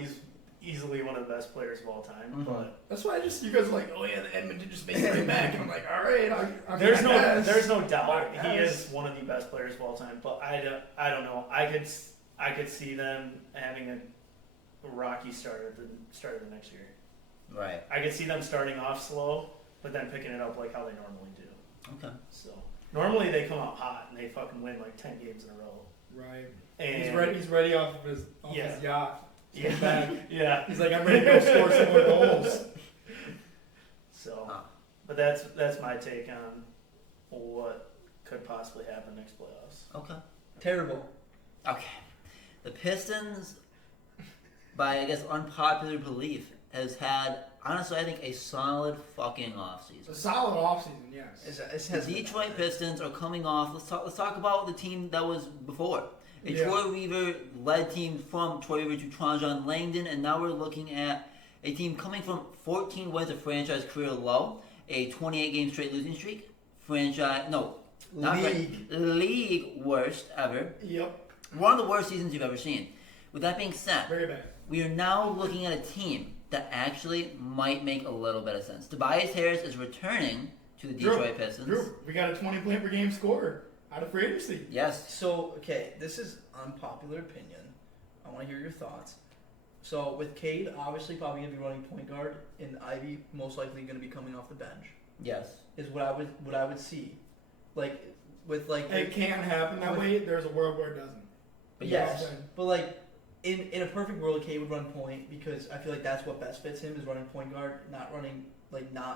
easily one of the best players of all time. Mhm. But That's why you guys are like, oh yeah, the Edmonton just made it right back, and I'm like, all right, there's I no doubt I he guess. is one of the best players of all time. But I don't know. I could see them having a rocky start at the start of the next year. Right. I could see them starting off slow, but then picking it up like how they normally do. Okay. So normally they come out hot and they fucking win like 10 games in a row. Right. And He's ready off of his Yeah. yacht. Yeah. Back. Yeah. He's like, I'm ready to go score some more goals. So, Ah. but that's my take on what could possibly happen next playoffs. Okay. Terrible. Okay. The Pistons, by I guess unpopular belief, has had honestly I think a solid fucking It's a offseason. solid offseason, yes. The Detroit Pistons are coming off. Let's talk about the team that was before. A Yeah. Troy Weaver led team from Troy Weaver to Trajan Langdon, and now we're looking at a team coming from 14 wins, a franchise career low, a 28 game straight losing streak, league worst ever, Yep. one of the worst seasons you've ever seen. With that being said, Very bad. we are now looking at a team that actually might make a little bit of sense. Tobias Harris is returning to the Detroit Pistons. Drew, we got a 20 point per game scorer out of free agency. Yes. So, okay, this is unpopular opinion. I want to hear your thoughts. So, with Cade, obviously probably going to be running point guard, and Ivy most likely going to be coming off the bench. Yes. Is what I would see. Like, with like... It can happen that way. There's a world where it doesn't. But Yes, You know what I'm saying? but like in a perfect world, Cade would run point because I feel like that's what best fits him is running point guard, not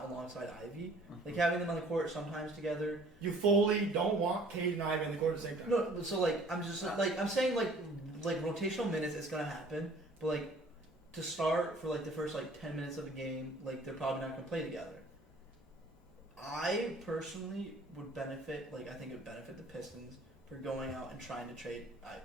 alongside Ivy. Like having them on the court sometimes together. You fully don't want Cade and Ivy on the court at the same time. No, so like I'm just like I'm saying like rotational minutes, it's gonna happen, but like to start for like the first like 10 minutes of a game, like they're probably not gonna play together. I personally would benefit, like I think it would benefit the Pistons for going out and trying to trade Ivy.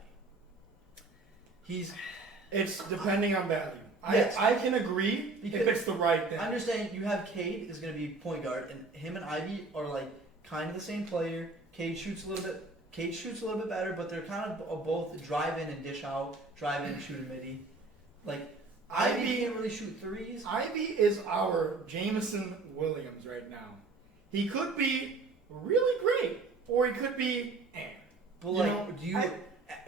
It's depending on value. Yes. I can agree if Because it's the right thing. I understand you have Cade is going to be point guard, and him and Ivy are like kind of the same player. Cade shoots a little bit better, but they're kind of both drive in and dish out, drive in and shoot a midi. Like Ivy can't really shoot threes. Ivy is our Jameson Williams right now. He could be really great, or he could be But You like, know, do you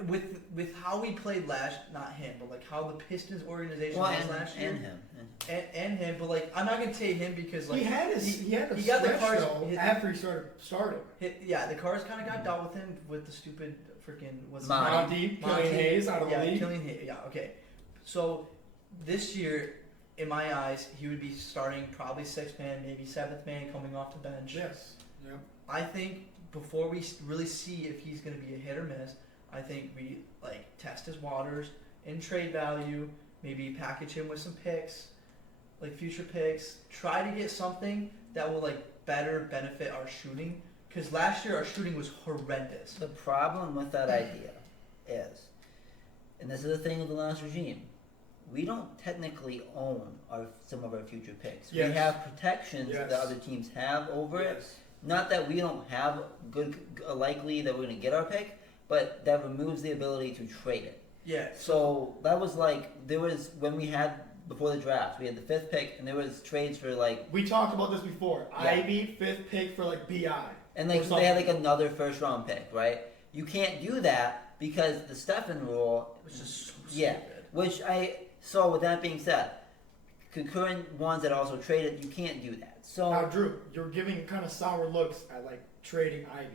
with how we played not him, but like how the Pistons organization was last year, and him. But like, I'm not gonna say him because like he had a he stretch got the cards though after he started. the cards kind of got dealt with him with the stupid freaking what's Monty. Killian Hayes out of the league. Killian Hayes. Yeah, okay. So this year, in my eyes, he would be starting probably sixth man, maybe seventh man, coming off the bench. Yes. Yep. I think before we really see if he's going to be a hit or miss, I think we like test his waters in trade value, maybe package him with some picks, like future picks. Try to get something that will like better benefit our shooting. Because last year our shooting was horrendous. The problem with that idea is, and this is the thing with the last regime, we don't technically own some of our future picks. Yes. We have protections Yes. that other teams have over it. Yes. Not that we don't have likely that we're going to get our pick, but that removes the ability to trade it. Yeah. So that was like, when we had, before the draft, we had the 5th pick, and there was trades for like, We talked about this before. Yeah. Ivy, 5th pick for like BI. and or like they had like something. another 1st round pick, right? You can't do that because the Stephen rule, It was just so yeah, stupid. so with that being said, concurrent ones that also traded, you can't do that. So Now, Drew, you're giving kind of sour looks at like trading Ivy.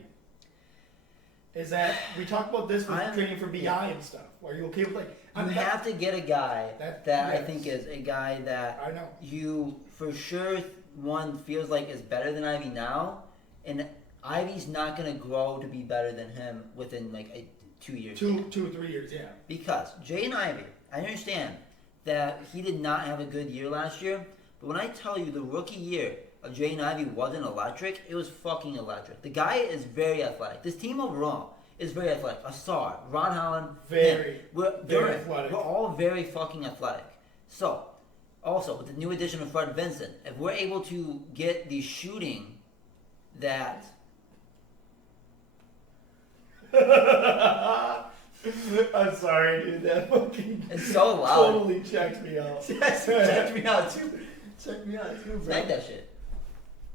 Is that we talked about this with trading for BI and stuff? Are you okay with like? you have to get a guy that I yes. think is a guy that I know. you for sure one feels like is better than Ivy now, and Ivy's not going to grow to be better than him within like a 2 years. 2 or 3 years, yeah. Because Jaden Ivey, I understand that he did not have a good year last year, but when I tell you the rookie year of Jaden Ivey wasn't electric, it was fucking electric. The guy is very athletic. This team overall is very athletic. Asar, Ron Holland, Very Durant, athletic. we're all very fucking athletic. So, also with the new addition of Fred Vincent, if we're able to get the shooting that I'm sorry, dude. That fucking It's so loud. totally checks me out. Yes, check me out too. Check me out too, bro. Smack that shit.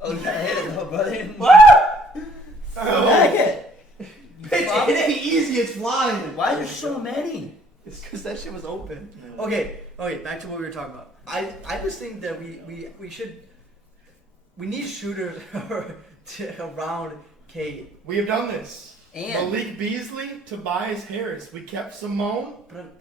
Oh, you can't hit it, no, brother. What? Oh. Smack it. Bitch, Fuck. it ain't easy. It's flying. Why are there so many? It's because that shit was open. Okay, back to what we were talking about. I just think that we need shooters around Kate. We have done this. And Malik Beasley, Tobias Harris. We kept Simone. But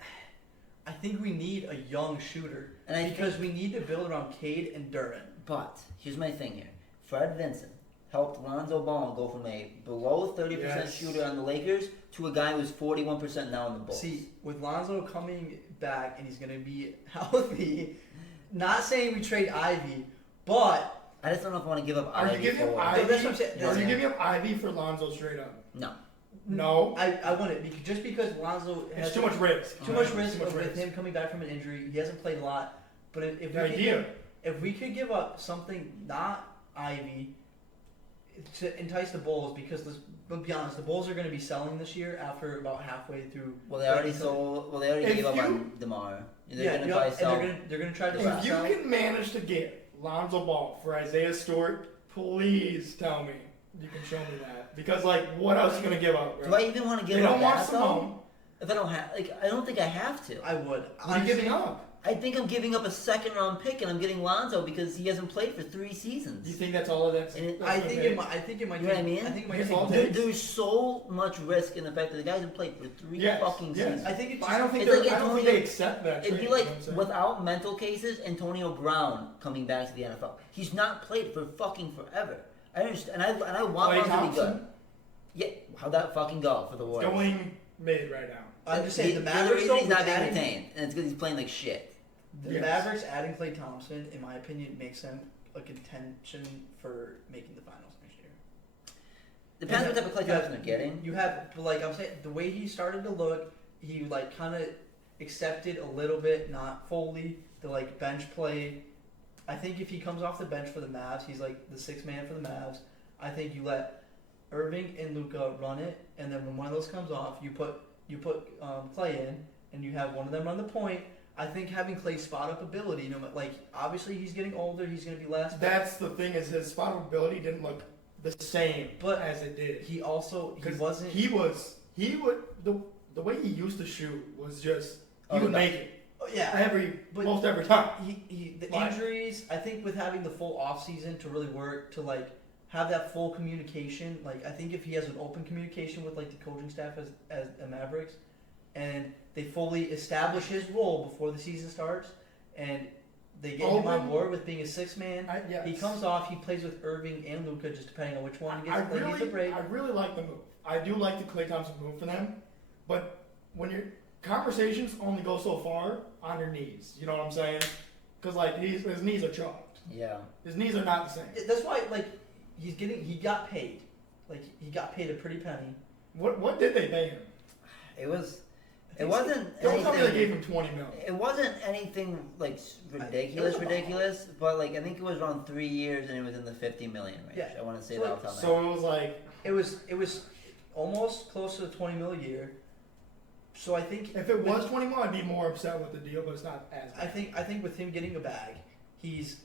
I think we need a young shooter And I because we need to build around Cade and Duran. but here's my thing here. Fred Vincent helped Lonzo Ball go from a below 30% Yes. shooter on the Lakers to a guy who's 41% now on the Bulls. See, with Lonzo coming back and he's going to be healthy, not saying we trade Ivy, but I just don't know if I want to give up Are you Ivy giving for. up Ivy? That's what I'm saying. Are you giving up Ivy for Lonzo straight up? No. No. I wouldn't just because Lonzo has It's too much risk. too much risk with him coming back from an injury. He hasn't played a lot, but if we could give up something not Ivy to entice the Bulls, because let's be honest, the Bulls are going to be selling this year after about halfway through. Well, they already sold. Well, they already If gave up you- on DeMar. They're Yeah, gonna probably sell. and they're gonna try to Yeah. If you sell. can manage to get Lonzo Ball for Isaiah Stewart, please tell me you can show me that. Because what else are you gonna give up, bro? Do I even want to give They up don't want that though? Simone. If I don't have, I don't think I have to. I would. What are you giving up? I think I'm giving up a second round pick and I'm getting Lonzo because he hasn't played for 3 Do seasons. you think that's all of that? And it- I think it might. You know what I mean? I think it might Here's take all There- day. there's so much risk in the fact that the guys have played for 3 fucking yes. seasons. I think it's I don't think It's like I don't think Antonio- they accept that. It'd be trade, like you know what I'm saying? without mental cases, Antonio Brown coming back to the NFL. He's not played for fucking forever. I understand, and I want Klay Lonzo to be good. Thompson Yeah, how'd that fucking go for the Warriors? going mid right now. I'm just saying the The Mavericks reason he's don't not being adding- retained, and it's because he's playing like shit. The Yes. Mavericks adding Klay Thompson, in my opinion, makes them a contention for making the finals next year. Depends what type of Klay You have- Thompson they're getting. You have, like I'm saying, the way he started to look, he kind of accepted a little bit, not fully, the bench play. I think if he comes off the bench for the Mavs, he's the 6th man for the Mavs. I think you let Irving and Luka run it, and then when one of those comes off, you put Klay in, and you have one of them run the point. I think having Klay's spot up ability, obviously he's getting older, he's going to be less. That's the thing, is his spot ability didn't look the same But as it did. He also he 'Cause wasn't. He would the way he used to shoot was just Oh, he would no. make it Oh, yeah, but most every time. the Why? injuries. I think with having the full off season to really work to have that full communication. I think if he has an open communication with the coaching staff as the Mavericks, and they fully establish his role before the season starts, and they get him on Open? board with being a 6th man. Yes. He comes off. He plays with Irving and Luka, just depending on which one he I gets. Needs a break. really like the move. I do like the Klay Thompson move for them, but when your conversations only go so far on your knees, you know what I'm saying? Because his knees are chopped. Yeah. His knees are not the same. That's why he got paid. He got paid a pretty penny. What did they pay him? It wasn't Don't tell me they gave anything. him $20 million. It wasn't anything ridiculous, but I think it was around 3 years and it was in the 50 million range. Yeah. I want to say So, that off the top of my So it was It was almost close to $20 million a year. So I think if it was $20 million, I'd be more upset with the deal, but it's not as bad. I think with him getting a bag, he's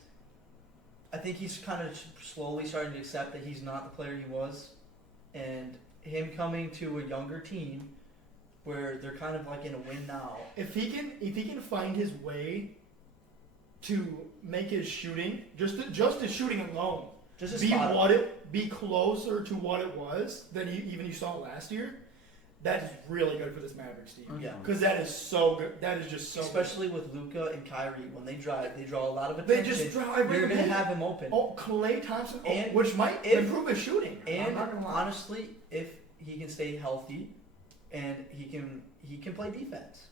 kind of slowly starting to accept that he's not the player he was, and him coming to a younger team where they're kind of in a win now. If he can find his way to make his shooting, just his shooting alone, Just a be spot up. be closer to what it was than you saw last year, that is really good for this Mavericks team. Mhm. Yeah. Because that is so good. That is just so Especially with Luka and Kyrie, when they drive, they draw a lot of good. They attention. just drive You're right gonna in. have him open. Oh, Klay Thompson, And which might if- improve his shooting. I'm And not gonna lie. honestly, if he can stay healthy, and he can play defense,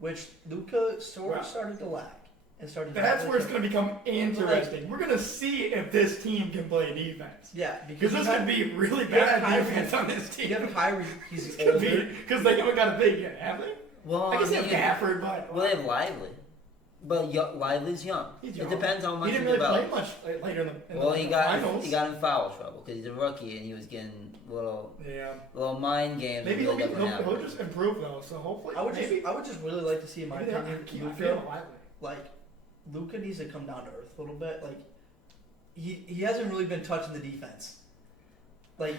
which Luka Right. started to lack and started. That's to where it's going to become interesting. We're going to see if this team can play defense. Yeah, Because you this have- could be really you have bad Kyrie. defense on this team. You have Kyrie. He's Could older. be because they haven't got a big yet, have they? Well, I guess they have mean, Gafford, but well, they have Lively. But Lively's young. He's It young. depends how much He he didn't really play develops. much later in the Well, in he the got finals. in foul trouble because he's a rookie and he was getting little mind games. Maybe that really never he'll happened. just improve though. So hopefully, I would just really like to see, in my maybe opinion, keep Luka. Lively. Like, Luka needs to come down to earth a little bit. Like, he hasn't really been touching the defense. Like,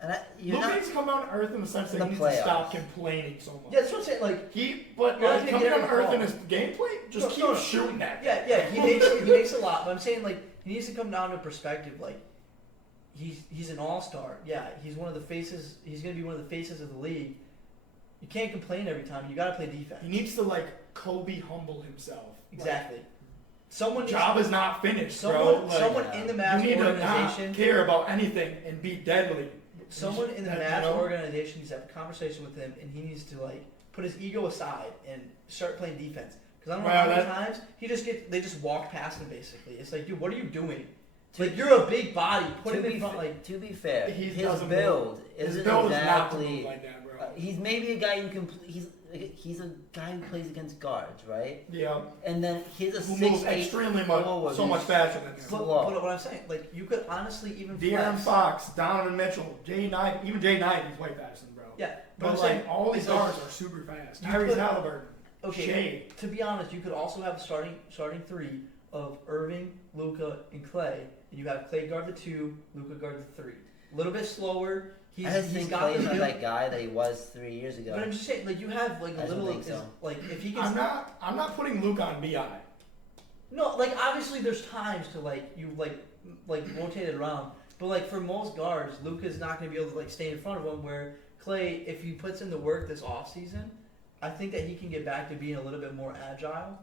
And Luka needs to come down to earth in the sense that In he the needs to playoffs. stop complaining so much. yeah, that's what I'm saying. Like, But You're not like, gonna coming get down to every earth in ball. his gameplay, just keep No. shooting that. yeah, he makes a lot. But I'm saying, like, he needs to come down to perspective. Like, he's an all-star. Yeah, he's one of the faces. He's gonna be one of the faces of the league. You can't complain every time. You gotta play defense. He needs to like Kobe humble himself. Exactly. Someone Like, job is not finished, bro. someone, Like, someone in the you Mavs need to not organization. care about anything and be deadly. Someone in the You Mavs know? organization needs to have a conversation with him, and he needs to like put his ego aside and start playing defense. Because I don't know Well, how many that- times they just walk past him. Basically, it's like, dude, what are you doing? Like, you're a big body. Put him in front. Like, to be fair, He his doesn't build His isn't build is not to exactly. move like that, bro. He's maybe a guy you can. He's a guy who plays against guards, right? Yeah. And then he's a Who 6'8" moves extremely much, forward so who's much faster than him. slow. but what I'm saying, like, you could honestly even De'Aaron flex. Fox, Donovan Mitchell, J9, even J9, he's way faster, bro. Yeah, But I'm like, saying all these it's like- guards are super fast. You Tyrese put- Halliburton, Okay, Shea. to be honest, you could also have a starting three of Irving, Luka, and Klay, and you have Klay guard the 2, Luka guard the 3. A little bit slower. I just think got Clay's the not build. that guy that he was 3 years ago. But I'm just saying, like, you have like I a don't little, think so. like, if he I'm gets not putting Luke on BI. no, like, obviously there's times to like you like rotate it around, but like for most guards, Luka's not going to be able to like stay in front of him. Where Klay, if he puts in the work this off season, I think that he can get back to being a little bit more agile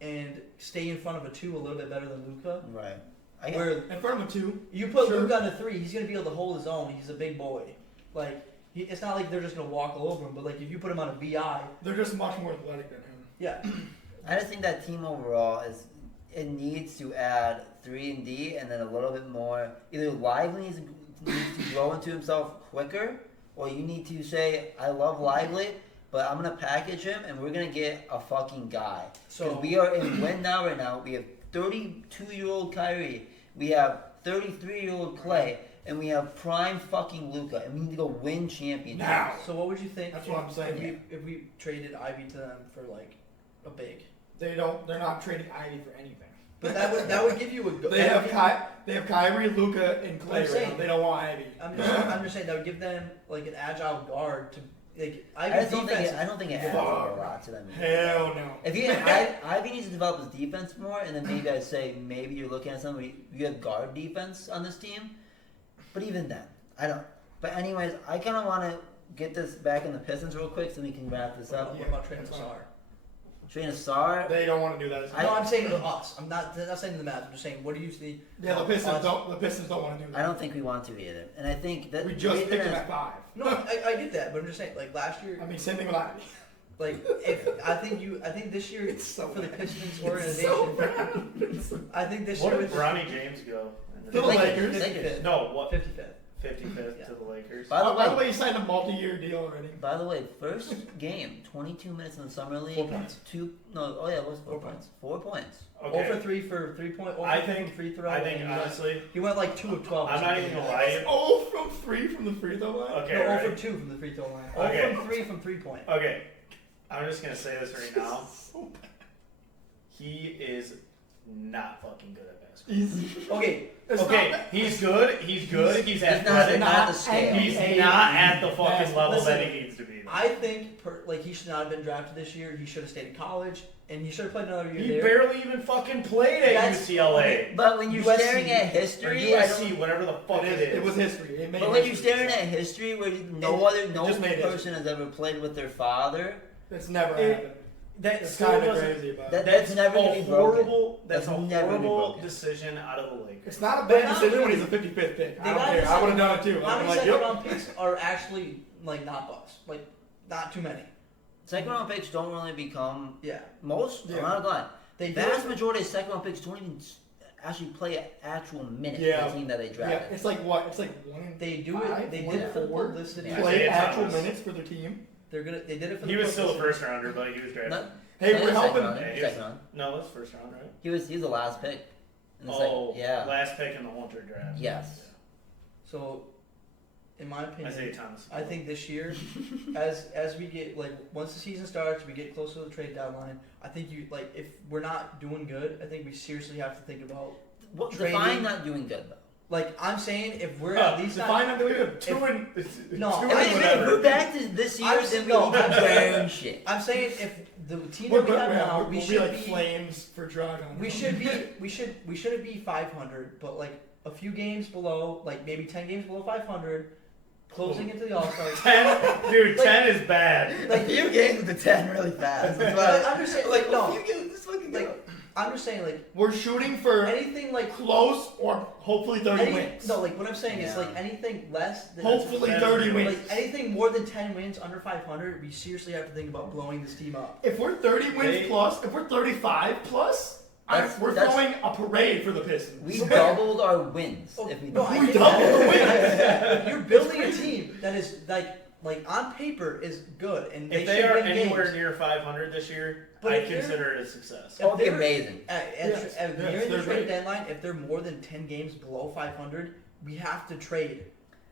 and stay in front of a 2 a little bit better than Luka. Right. Where In front of a 2. you put Sure. Luka on the 3, he's going to be able to hold his own. He's a big boy. Like, it's not like they're just going to walk all over him. But like if you put him on a BI, They're just much more athletic than him. yeah. I just think that team overall it needs to add 3 and D and then a little bit more. Either Lively needs to grow into himself quicker, or you need to say, I love Lively, but I'm gonna package him and we're gonna get a fucking guy. So- Because we are in win now right now. We have 32-year-old Kyrie, we have 33-year-old Klay, and we have prime fucking Luka, and we need to go win championships. Now. So what would you think? That's what I'm saying. If we traded Ivy to them for like a big, They're not trading Ivy for anything. but that would give you a good. They have Kyrie, Luka, and I'm Klay right saying- now. They don't want Ivy. I'm just saying that would give them like an agile guard to like I Ivy's just don't defense. think I don't think it adds Fuck. a lot to them. Hell no. If you Ivy needs to develop his defense more, and then maybe I'd say maybe you're looking at something where you have guard defense on this team. But even then, I don't. But anyways, I kind of want to get this back in the Pistons real quick so we can wrap this up. What about Trey that's Nassar? Train Sar. They don't want to do that. No, I'm saying to us. I'm not saying to the Mavs. I'm just saying, what do you see? Yeah, the Pistons us? don't. The Pistons don't want to do that. I don't think we want to either, and I think that We just either picked him is- at 5. No, I get that, but I'm just saying, like last year, I mean, same thing with Ivy. like if I think this year It's so for the bad. Pistons It's organization, so bad. I think this What year did with Bronny James go? To the Lakers. 55th. No, what? 55th. 55th Yeah. to the Lakers. By the By the way, way, he signed a multi-year deal already. by the way, first game, 22 minutes in the summer league. 4 points. It was 4 4 points. 4 points. Okay. 0 for 3 for 3-point. 0 I for 3 think- from free throw. I think and honestly, he went like 2 of 12. or I'm not something even like gonna that. lie. Oh, from 3 from the free throw line. Okay, No, 0 right. for 2 from the free throw line. 0 Okay. from 3 from 3-point. Okay, I'm just gonna say this right now. So bad. He is not fucking good at basketball. He's, Okay, it's Okay, not, he's good. He's good. He's not athletic. at the scale. He's NBA not at the fucking basketball. level that Listen, he needs to be. I think like he should not have been drafted this year. He should have stayed in college, and he should have played another year He there. barely even fucking played at That's- UCLA But when you're USC, staring at or history, I don't. USC, whatever the fuck it is. It was history. It made But when you're history. staring at history where no just made person has ever played with their father, It's never It- happened. That It's still kind of doesn't- crazy about that- it. that's never gonna be broken. horrible. That's That's a never gonna be horrible broken. decision out of the Lakers. It's not a But bad not decision when really. he's a 55th pick. They I don't got care. this- I would have done it too. How I'm many like, second yep. round picks are actually like not busts? Like not too many. second round picks don't really become Yeah, most. Yeah. I'm not gonna they lie. did. Vast majority of second round picks don't even actually play an actual minute Yeah. for the team that they Yeah, drafted. it's like what? It's like 1 in They do 5, it. They 1 did in it for the 4. publicity. Yeah. Play Isaiah actual Thomas. minutes for their team. They did it for the He was still a publicity. first rounder, but he was drafted. Not- Hey, No, we're second helping. round, Yeah, second round. No, it's first round, right? He was the last pick. In the Oh, second. Yeah. last pick in the winter draft. Yes. So, in my opinion, Isaiah Thomas. I think this year, as we get like once the season starts, we get closer to the trade deadline. I think if we're not doing good, I think we seriously have to think about What, trading. define not doing good though. Like I'm saying, if we're at least Define not, not doing good. Two if- and No, two I and mean, whatever. We're back to this year, I'm then we no, need to I'm burn shit. I'm saying if the team We're, that we have now, we'll we be should like be flames for Dragon. we shouldn't be 500, but like a few games below, like maybe 10 games below 500, closing into the All Star. 10, dude, Like- 10 is bad. A few games to 10 really fast. That's Like, why. I'm just saying, Like, no, a few games, just fucking like go. I'm just saying, like We're shooting for anything like close or hopefully 30 wins. no, like what I'm saying is Yeah. like anything less than Hopefully That's 30 fair. wins. like anything more than 10 wins under 500, we seriously have to think about blowing this team up. If we're 30 wins They- plus, if we're 35 plus, we're That's- throwing a parade for the Pistons. We doubled our wins if we no, I We get doubled that. the wins. You're building a team that is like on paper is good, and If they should are win anywhere games. near 500 this year, But I if they're- consider it a success. That would be If they're- amazing. Yes, At yes, nearing the they're trade great. deadline, if they're more than 10 games below 500, we have to trade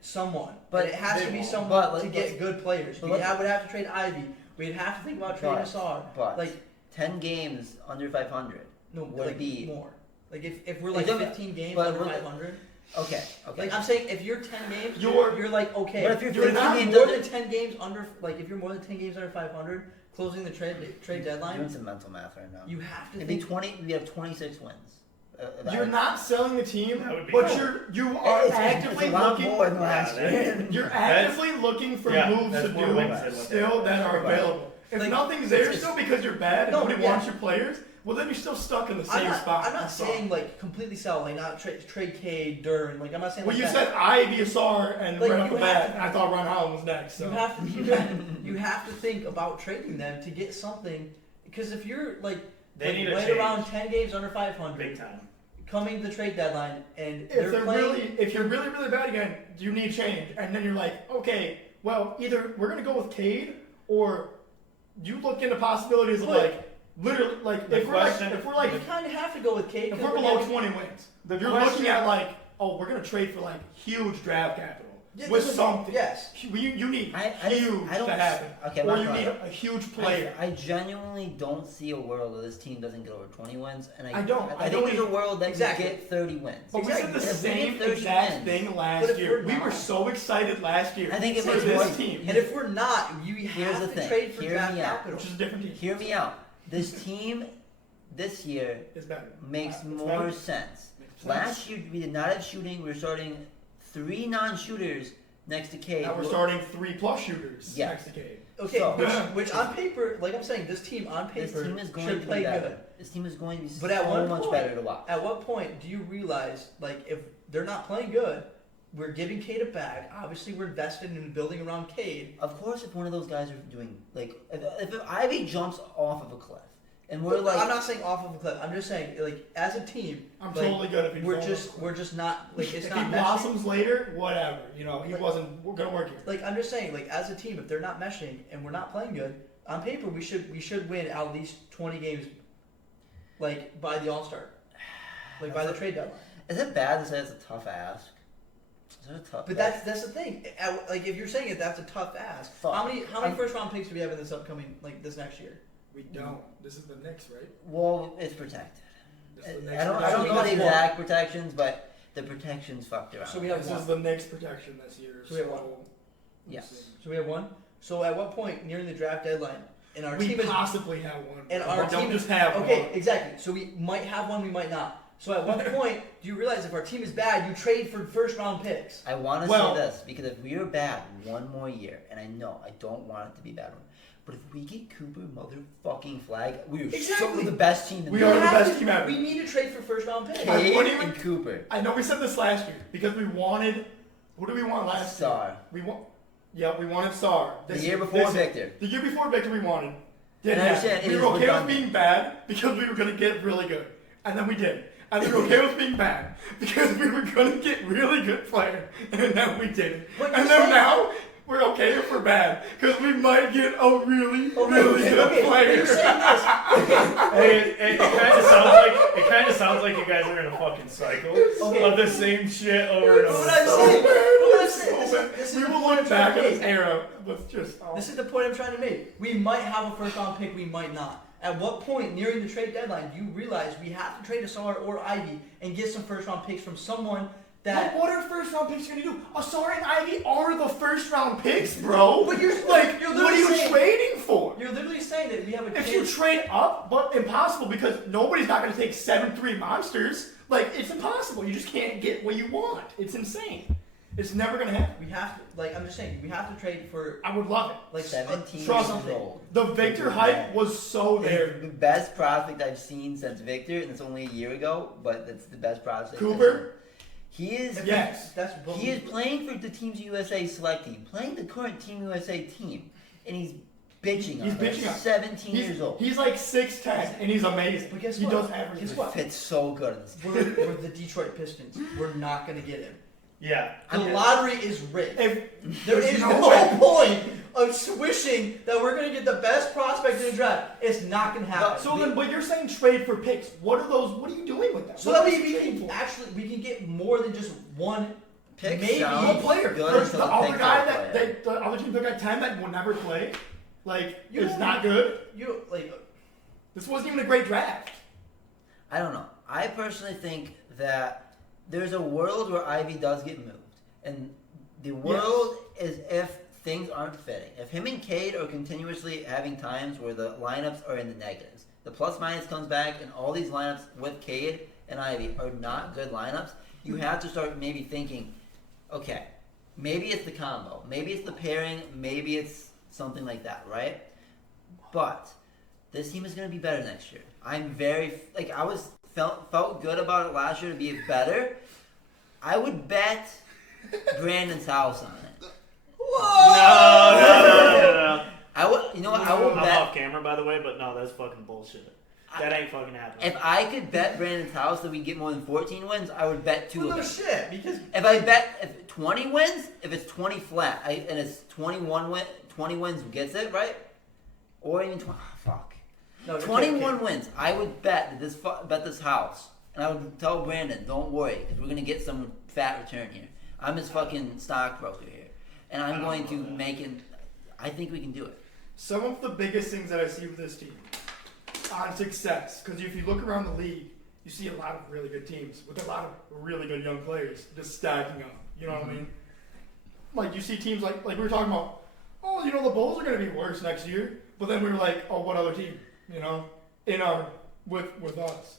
someone. But But it has they to be won't. someone But to let's- get good players. but We let's- would have to trade Ivy. We'd have to think about trading But- Asar. But Like 10 games under 500 no, would like be more. Like if we're You're like talking- 15 games but under we're- 500. okay. Okay. Like I'm saying, if you're 10 games, You're- you're like okay. But if you're You're 15 not games more under- than 10 games under, like if you're more than 10 games under 500, closing the trade doing deadline, some mental math right now. you have to It'd be think. 20. We have 26 wins. You're not selling the team, That would be but cool. you are It's actively a lot looking. more than last Yeah, year. You're actively looking for moves that's to more do wins than what they still have. that are Right. available. If Like, nothing's there it's- still because you're bad and No, nobody yeah. wants your players, well then you're still stuck in the same spot. I'm not saying like completely sell, like not trade Cade, Duran. Like I'm not saying. Well, like you that. said Ivy, Asar, and Like, right off you the have bat, to- and I thought Ron Holland was next. So. You have to think about trading them to get something. Because if you're like, They need a right change. around 10 games under 500, Big time. coming to the trade deadline, and if they're playing. if you're really bad again, you need change, and then you're like, okay, well, either we're gonna go with Cade, or you look into possibilities of But- like literally like The if we're like question- if we're like You kind of have to go with Cade. if 'cause we're below having- 20 wins, The you're question- looking at like, oh, we're gonna trade for like huge draft capital Yeah, with this is- something. Yes. You need I huge don't- to happen, okay, I'm or not you gonna- need a huge player. I genuinely don't see a world where this team doesn't get over 20 wins, and I don't. I I think don't there's a world that Exactly. you get 30 wins. But we said the And if we same get 30 exact wins, thing But last if year. we're We were not- so excited last year I think it for makes this more- team, And if we're not, you Here's have the to thing. trade for Hear draft me out. capital. which is a different team. hear me out. This team this year It's better. makes It's more better. sense. Makes sense. Last year we did not have shooting. We were starting 3 non-shooters next to Cade. Now we're starting 3+ shooters Yes. next to Cade. Okay, So- which on paper, like I'm saying, this team on This paper team is going should to play be better. good. This team is going to be But at so one much point- better to watch. At what point do you realize, like, if they're not playing good, we're giving Cade a bag. Obviously, we're invested in building around Cade. Of course, if one of those guys are doing like if Ivy jumps off of a cliff and we're like I'm not saying off of a cliff. I'm just saying, like, as a team, I'm like, totally good if he we're falls just off. we're just not like it's If not he meshing. blossoms later, whatever. You know, he Like- wasn't gonna work here. Like I'm just saying, like as a team, if they're not meshing and we're not playing good, on paper we should win at least 20 games, like by the All-Star, like by the trade deadline. is it bad to say it's a tough ask? Is it a tough? But that's the thing. Like if you're saying it, that's a tough ask. Fuck. How many first round picks do we have in this upcoming this next year? We don't. This is the Knicks, right? well, it's protected. This is the I Knicks don't protection. know the That's exact protections, but the protections fucked around. So we one. have This is one. the Knicks protection this year. So we have one. we'll Yes. see. So we have one. So at what point nearing the draft deadline, and our We team is possibly have one. and our we don't team just have okay, one. exactly. So we might have one, we might not. So at what point do you realize if our team is bad, you trade for first round picks? I want to Well- say this because if we are bad one more year, and I know I don't want it to be a bad one, but if we get Cooper motherfucking Flag, we are so Exactly. the best team in We the are league. the have best to- team ever. We need to trade for first round picks. Hey, Cade what do you- and Cooper. I know we said this last year because we wanted. Who do we want last year? Star. We want. Yeah, we wanted Sar. The year before Victor. The year before Victor, we wanted. Didn't And I understand happen. it We is were okay with redundant. being bad because we were going to get really good, and then we did. And we were okay with being bad because we were going to get really good players, and then we didn't. But And you're then saying- now we're okay if we're bad because we might get a really good Okay, player. you're saying this. Hey, it kind of sounds like you guys are in a fucking cycle of the same shit over and over. What I'm saying. What I'm saying. This is We the will point I'm look back trying at to this make. era with just. This is the point I'm trying to make. We might have a first round pick, we might not. At what point nearing the trade deadline do you realize we have to trade Asar or Ivy and get some first round picks from someone that? What are first round picks gonna do? Asar and Ivy are the first round picks, bro. But you're like, you're what are literally you saying- trading for? You're literally saying that we have a If kid. you trade up, but impossible because nobody's not gonna take 7-3 monsters. Like, it's impossible. You just can't get what you want. It's insane. It's never gonna happen. We have to, like, I'm just saying, we have to trade for, I would love it. like, 17 trust years me. old. The Victor hype was so there. The best prospect I've seen since Victor, and it's only a year ago, but it's the best prospect. Cooper? He is. Yes. that's what He is playing for the Team USA select team, playing the current Team USA team, and he's bitching on He's it. bitching on it. 17 years old. He's like 6'10", and he's amazing. But guess he what? does everything. Guess what? Fits so good in this team. we're the Detroit Pistons. We're not going to get him. Yeah. The lottery is rigged. If There there's is no no way. point of wishing that we're going to get the best prospect in the draft. It's not going to happen. So then, but you're saying trade for picks. What are those? What are you doing with them? So What that are we you trading can for? actually we can get more than just one Pick maybe sounds What player? good There's until the the other pick guy don't play. the other team took at 10 that will never play. Like, You is don't- not good. You like This wasn't even a great draft. I don't know. I personally think that there's a world where Ivy does get moved, and the world is if things aren't fitting. If him and Cade are continuously having times where the lineups are in the negatives, the plus minus comes back, and all these lineups with Cade and Ivy are not good lineups. You have to start maybe thinking, okay, maybe it's the combo, maybe it's the pairing, maybe it's something like that, right? But this team is going to be better next year. I'm very I felt good about it last year to be better. I would bet Brandon's house on it. No. I would, you know what? I will I'm bet. off camera, by the way, but no, that's fucking bullshit. That ain't fucking happening. If I could bet Brandon's house that we get more than 14 wins, I would bet two well, of no them. shit because If I bet if 20 wins, if it's 20 flat, and it's 20 wins gets it right, or even 20. Oh, fuck. no, okay, 21 okay. wins. I would bet this house, and I would tell Brandon, don't worry, because we're gonna get some fat return here. I'm his fucking stockbroker here, and I'm going to make it. I think we can do it. Some of the biggest things that I see with this team on success, because if you look around the league, you see a lot of really good teams with a lot of really good young players just stacking up. You know what I mean? Like you see teams like we were talking about. Oh, you know the Bulls are going to be worse next year, but then we were like, oh, what other team? You know, in our with us,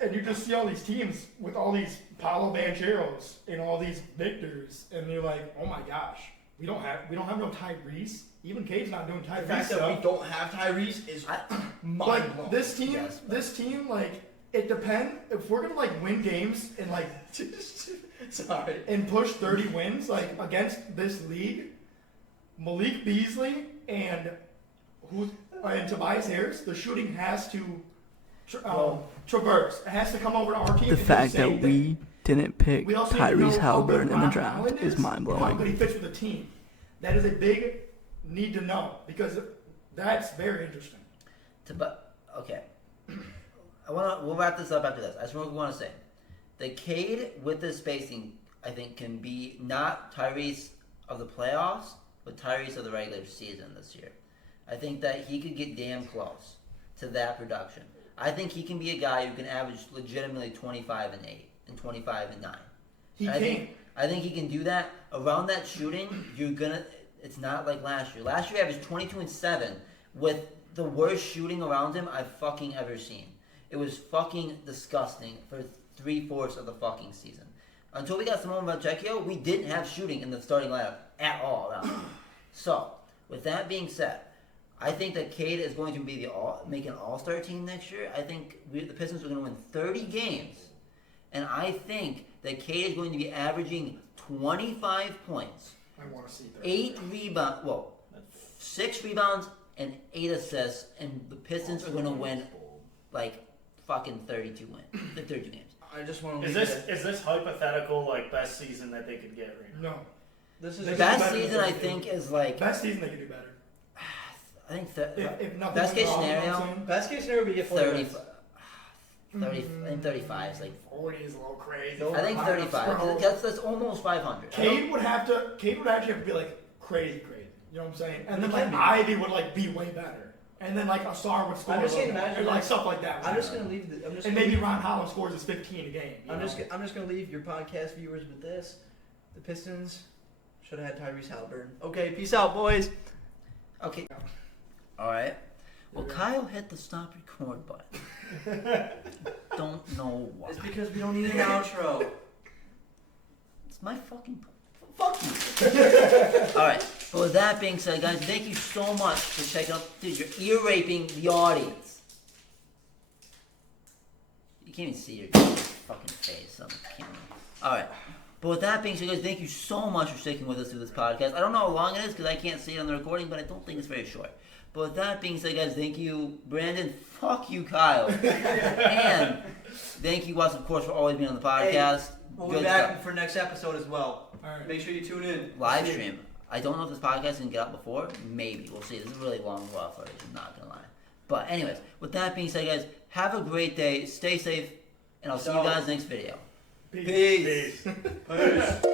and you just see all these teams with all these Paolo Bancheros and all these Victors, and you're like, oh my gosh, we don't have no Tyrese. Even Cade's not doing The Tyrese fact that stuff. we don't have Tyrese is mind blowing. Like this team, like it depends if we're gonna like win games and like Sorry. and push 30 wins like against this league. Malik Beasley and Tobias Harris, the shooting has to traverse. It has to come over to our team. The and do fact that same thing. we didn't pick We also need to know Tyrese how good Halliburton in the Ron draft Holland is mind and how good blowing. he fits with the team. That is a big need to know because that's very interesting. Okay. We'll wrap this up after this. I just want to say, the Cade with the spacing, I think, can be not Tyrese of the playoffs, but Tyrese of the regular season this year. I think that he could get damn close to that production. I think he can be a guy who can average legitimately 25 and 8 and 25 and 9. He I can. think he can do that. Around that shooting, it's not like last year. Last year he averaged 22 and 7 with the worst shooting around him I've fucking ever seen. It was fucking disgusting for 3/4 of the fucking season. Until we got Simone Valchecchio, we didn't have shooting in the starting lineup at all around him. So, with that being said, I think that Cade is going to be make an all-star team next year. I think the Pistons are going to win 30 games. And I think that Cade is going to be averaging 25 points, I want to see that. 6 rebounds and 8 assists, and the Pistons are going to win like fucking 32 games. I just want to Is this hypothetical like best season that they could get right now? No. This is They Best better season, than I they think, do. is like Best season they can do better. I think If nothing best went case wrong, you know what scenario, I'm saying? best case scenario. We get 40 30, wins. 30 and 35 is like 40 is a little crazy. No, I think Lineups, 35. bro. That's almost 500. Cade would actually have to be like crazy. You know what I'm saying? And then He like can be. Ivy would like be way better. And then like Asar would score. I'm just a little saying, bit, imagine or, like that. stuff like that. I'm just gonna leave. I'm just. And gonna maybe leave, Ron Holland scores his 15 a game. I'm just gonna leave your podcast viewers with this. The Pistons should have had Tyrese Halliburton. Okay, peace out, boys. Okay. All right. Well, Kyle hit the stop record button. Don't know why. It's because we don't need an outro. It's my fucking. Fuck you. All right. Well, with that being said, guys, thank you so much for checking out. Dude, you're ear raping the audience. You can't even see your fucking face on the camera. All right. But with that being said, guys, thank you so much for sticking with us through this podcast. I don't know how long it is because I can't see it on the recording, but I don't think it's very short. But with that being said, guys, thank you, Brandon. Fuck you, Kyle. And thank you, Wes, of course, for always being on the podcast. We'll be Good back stuff. for next episode as well. Alright. Make sure you tune in. Live stream. I don't know if this podcast can get up before. Maybe. We'll see. This is a really long footage. I'm not going to lie. But anyways, with that being said, guys, have a great day. Stay safe. And I'll see you guys next video. Peace. Peace.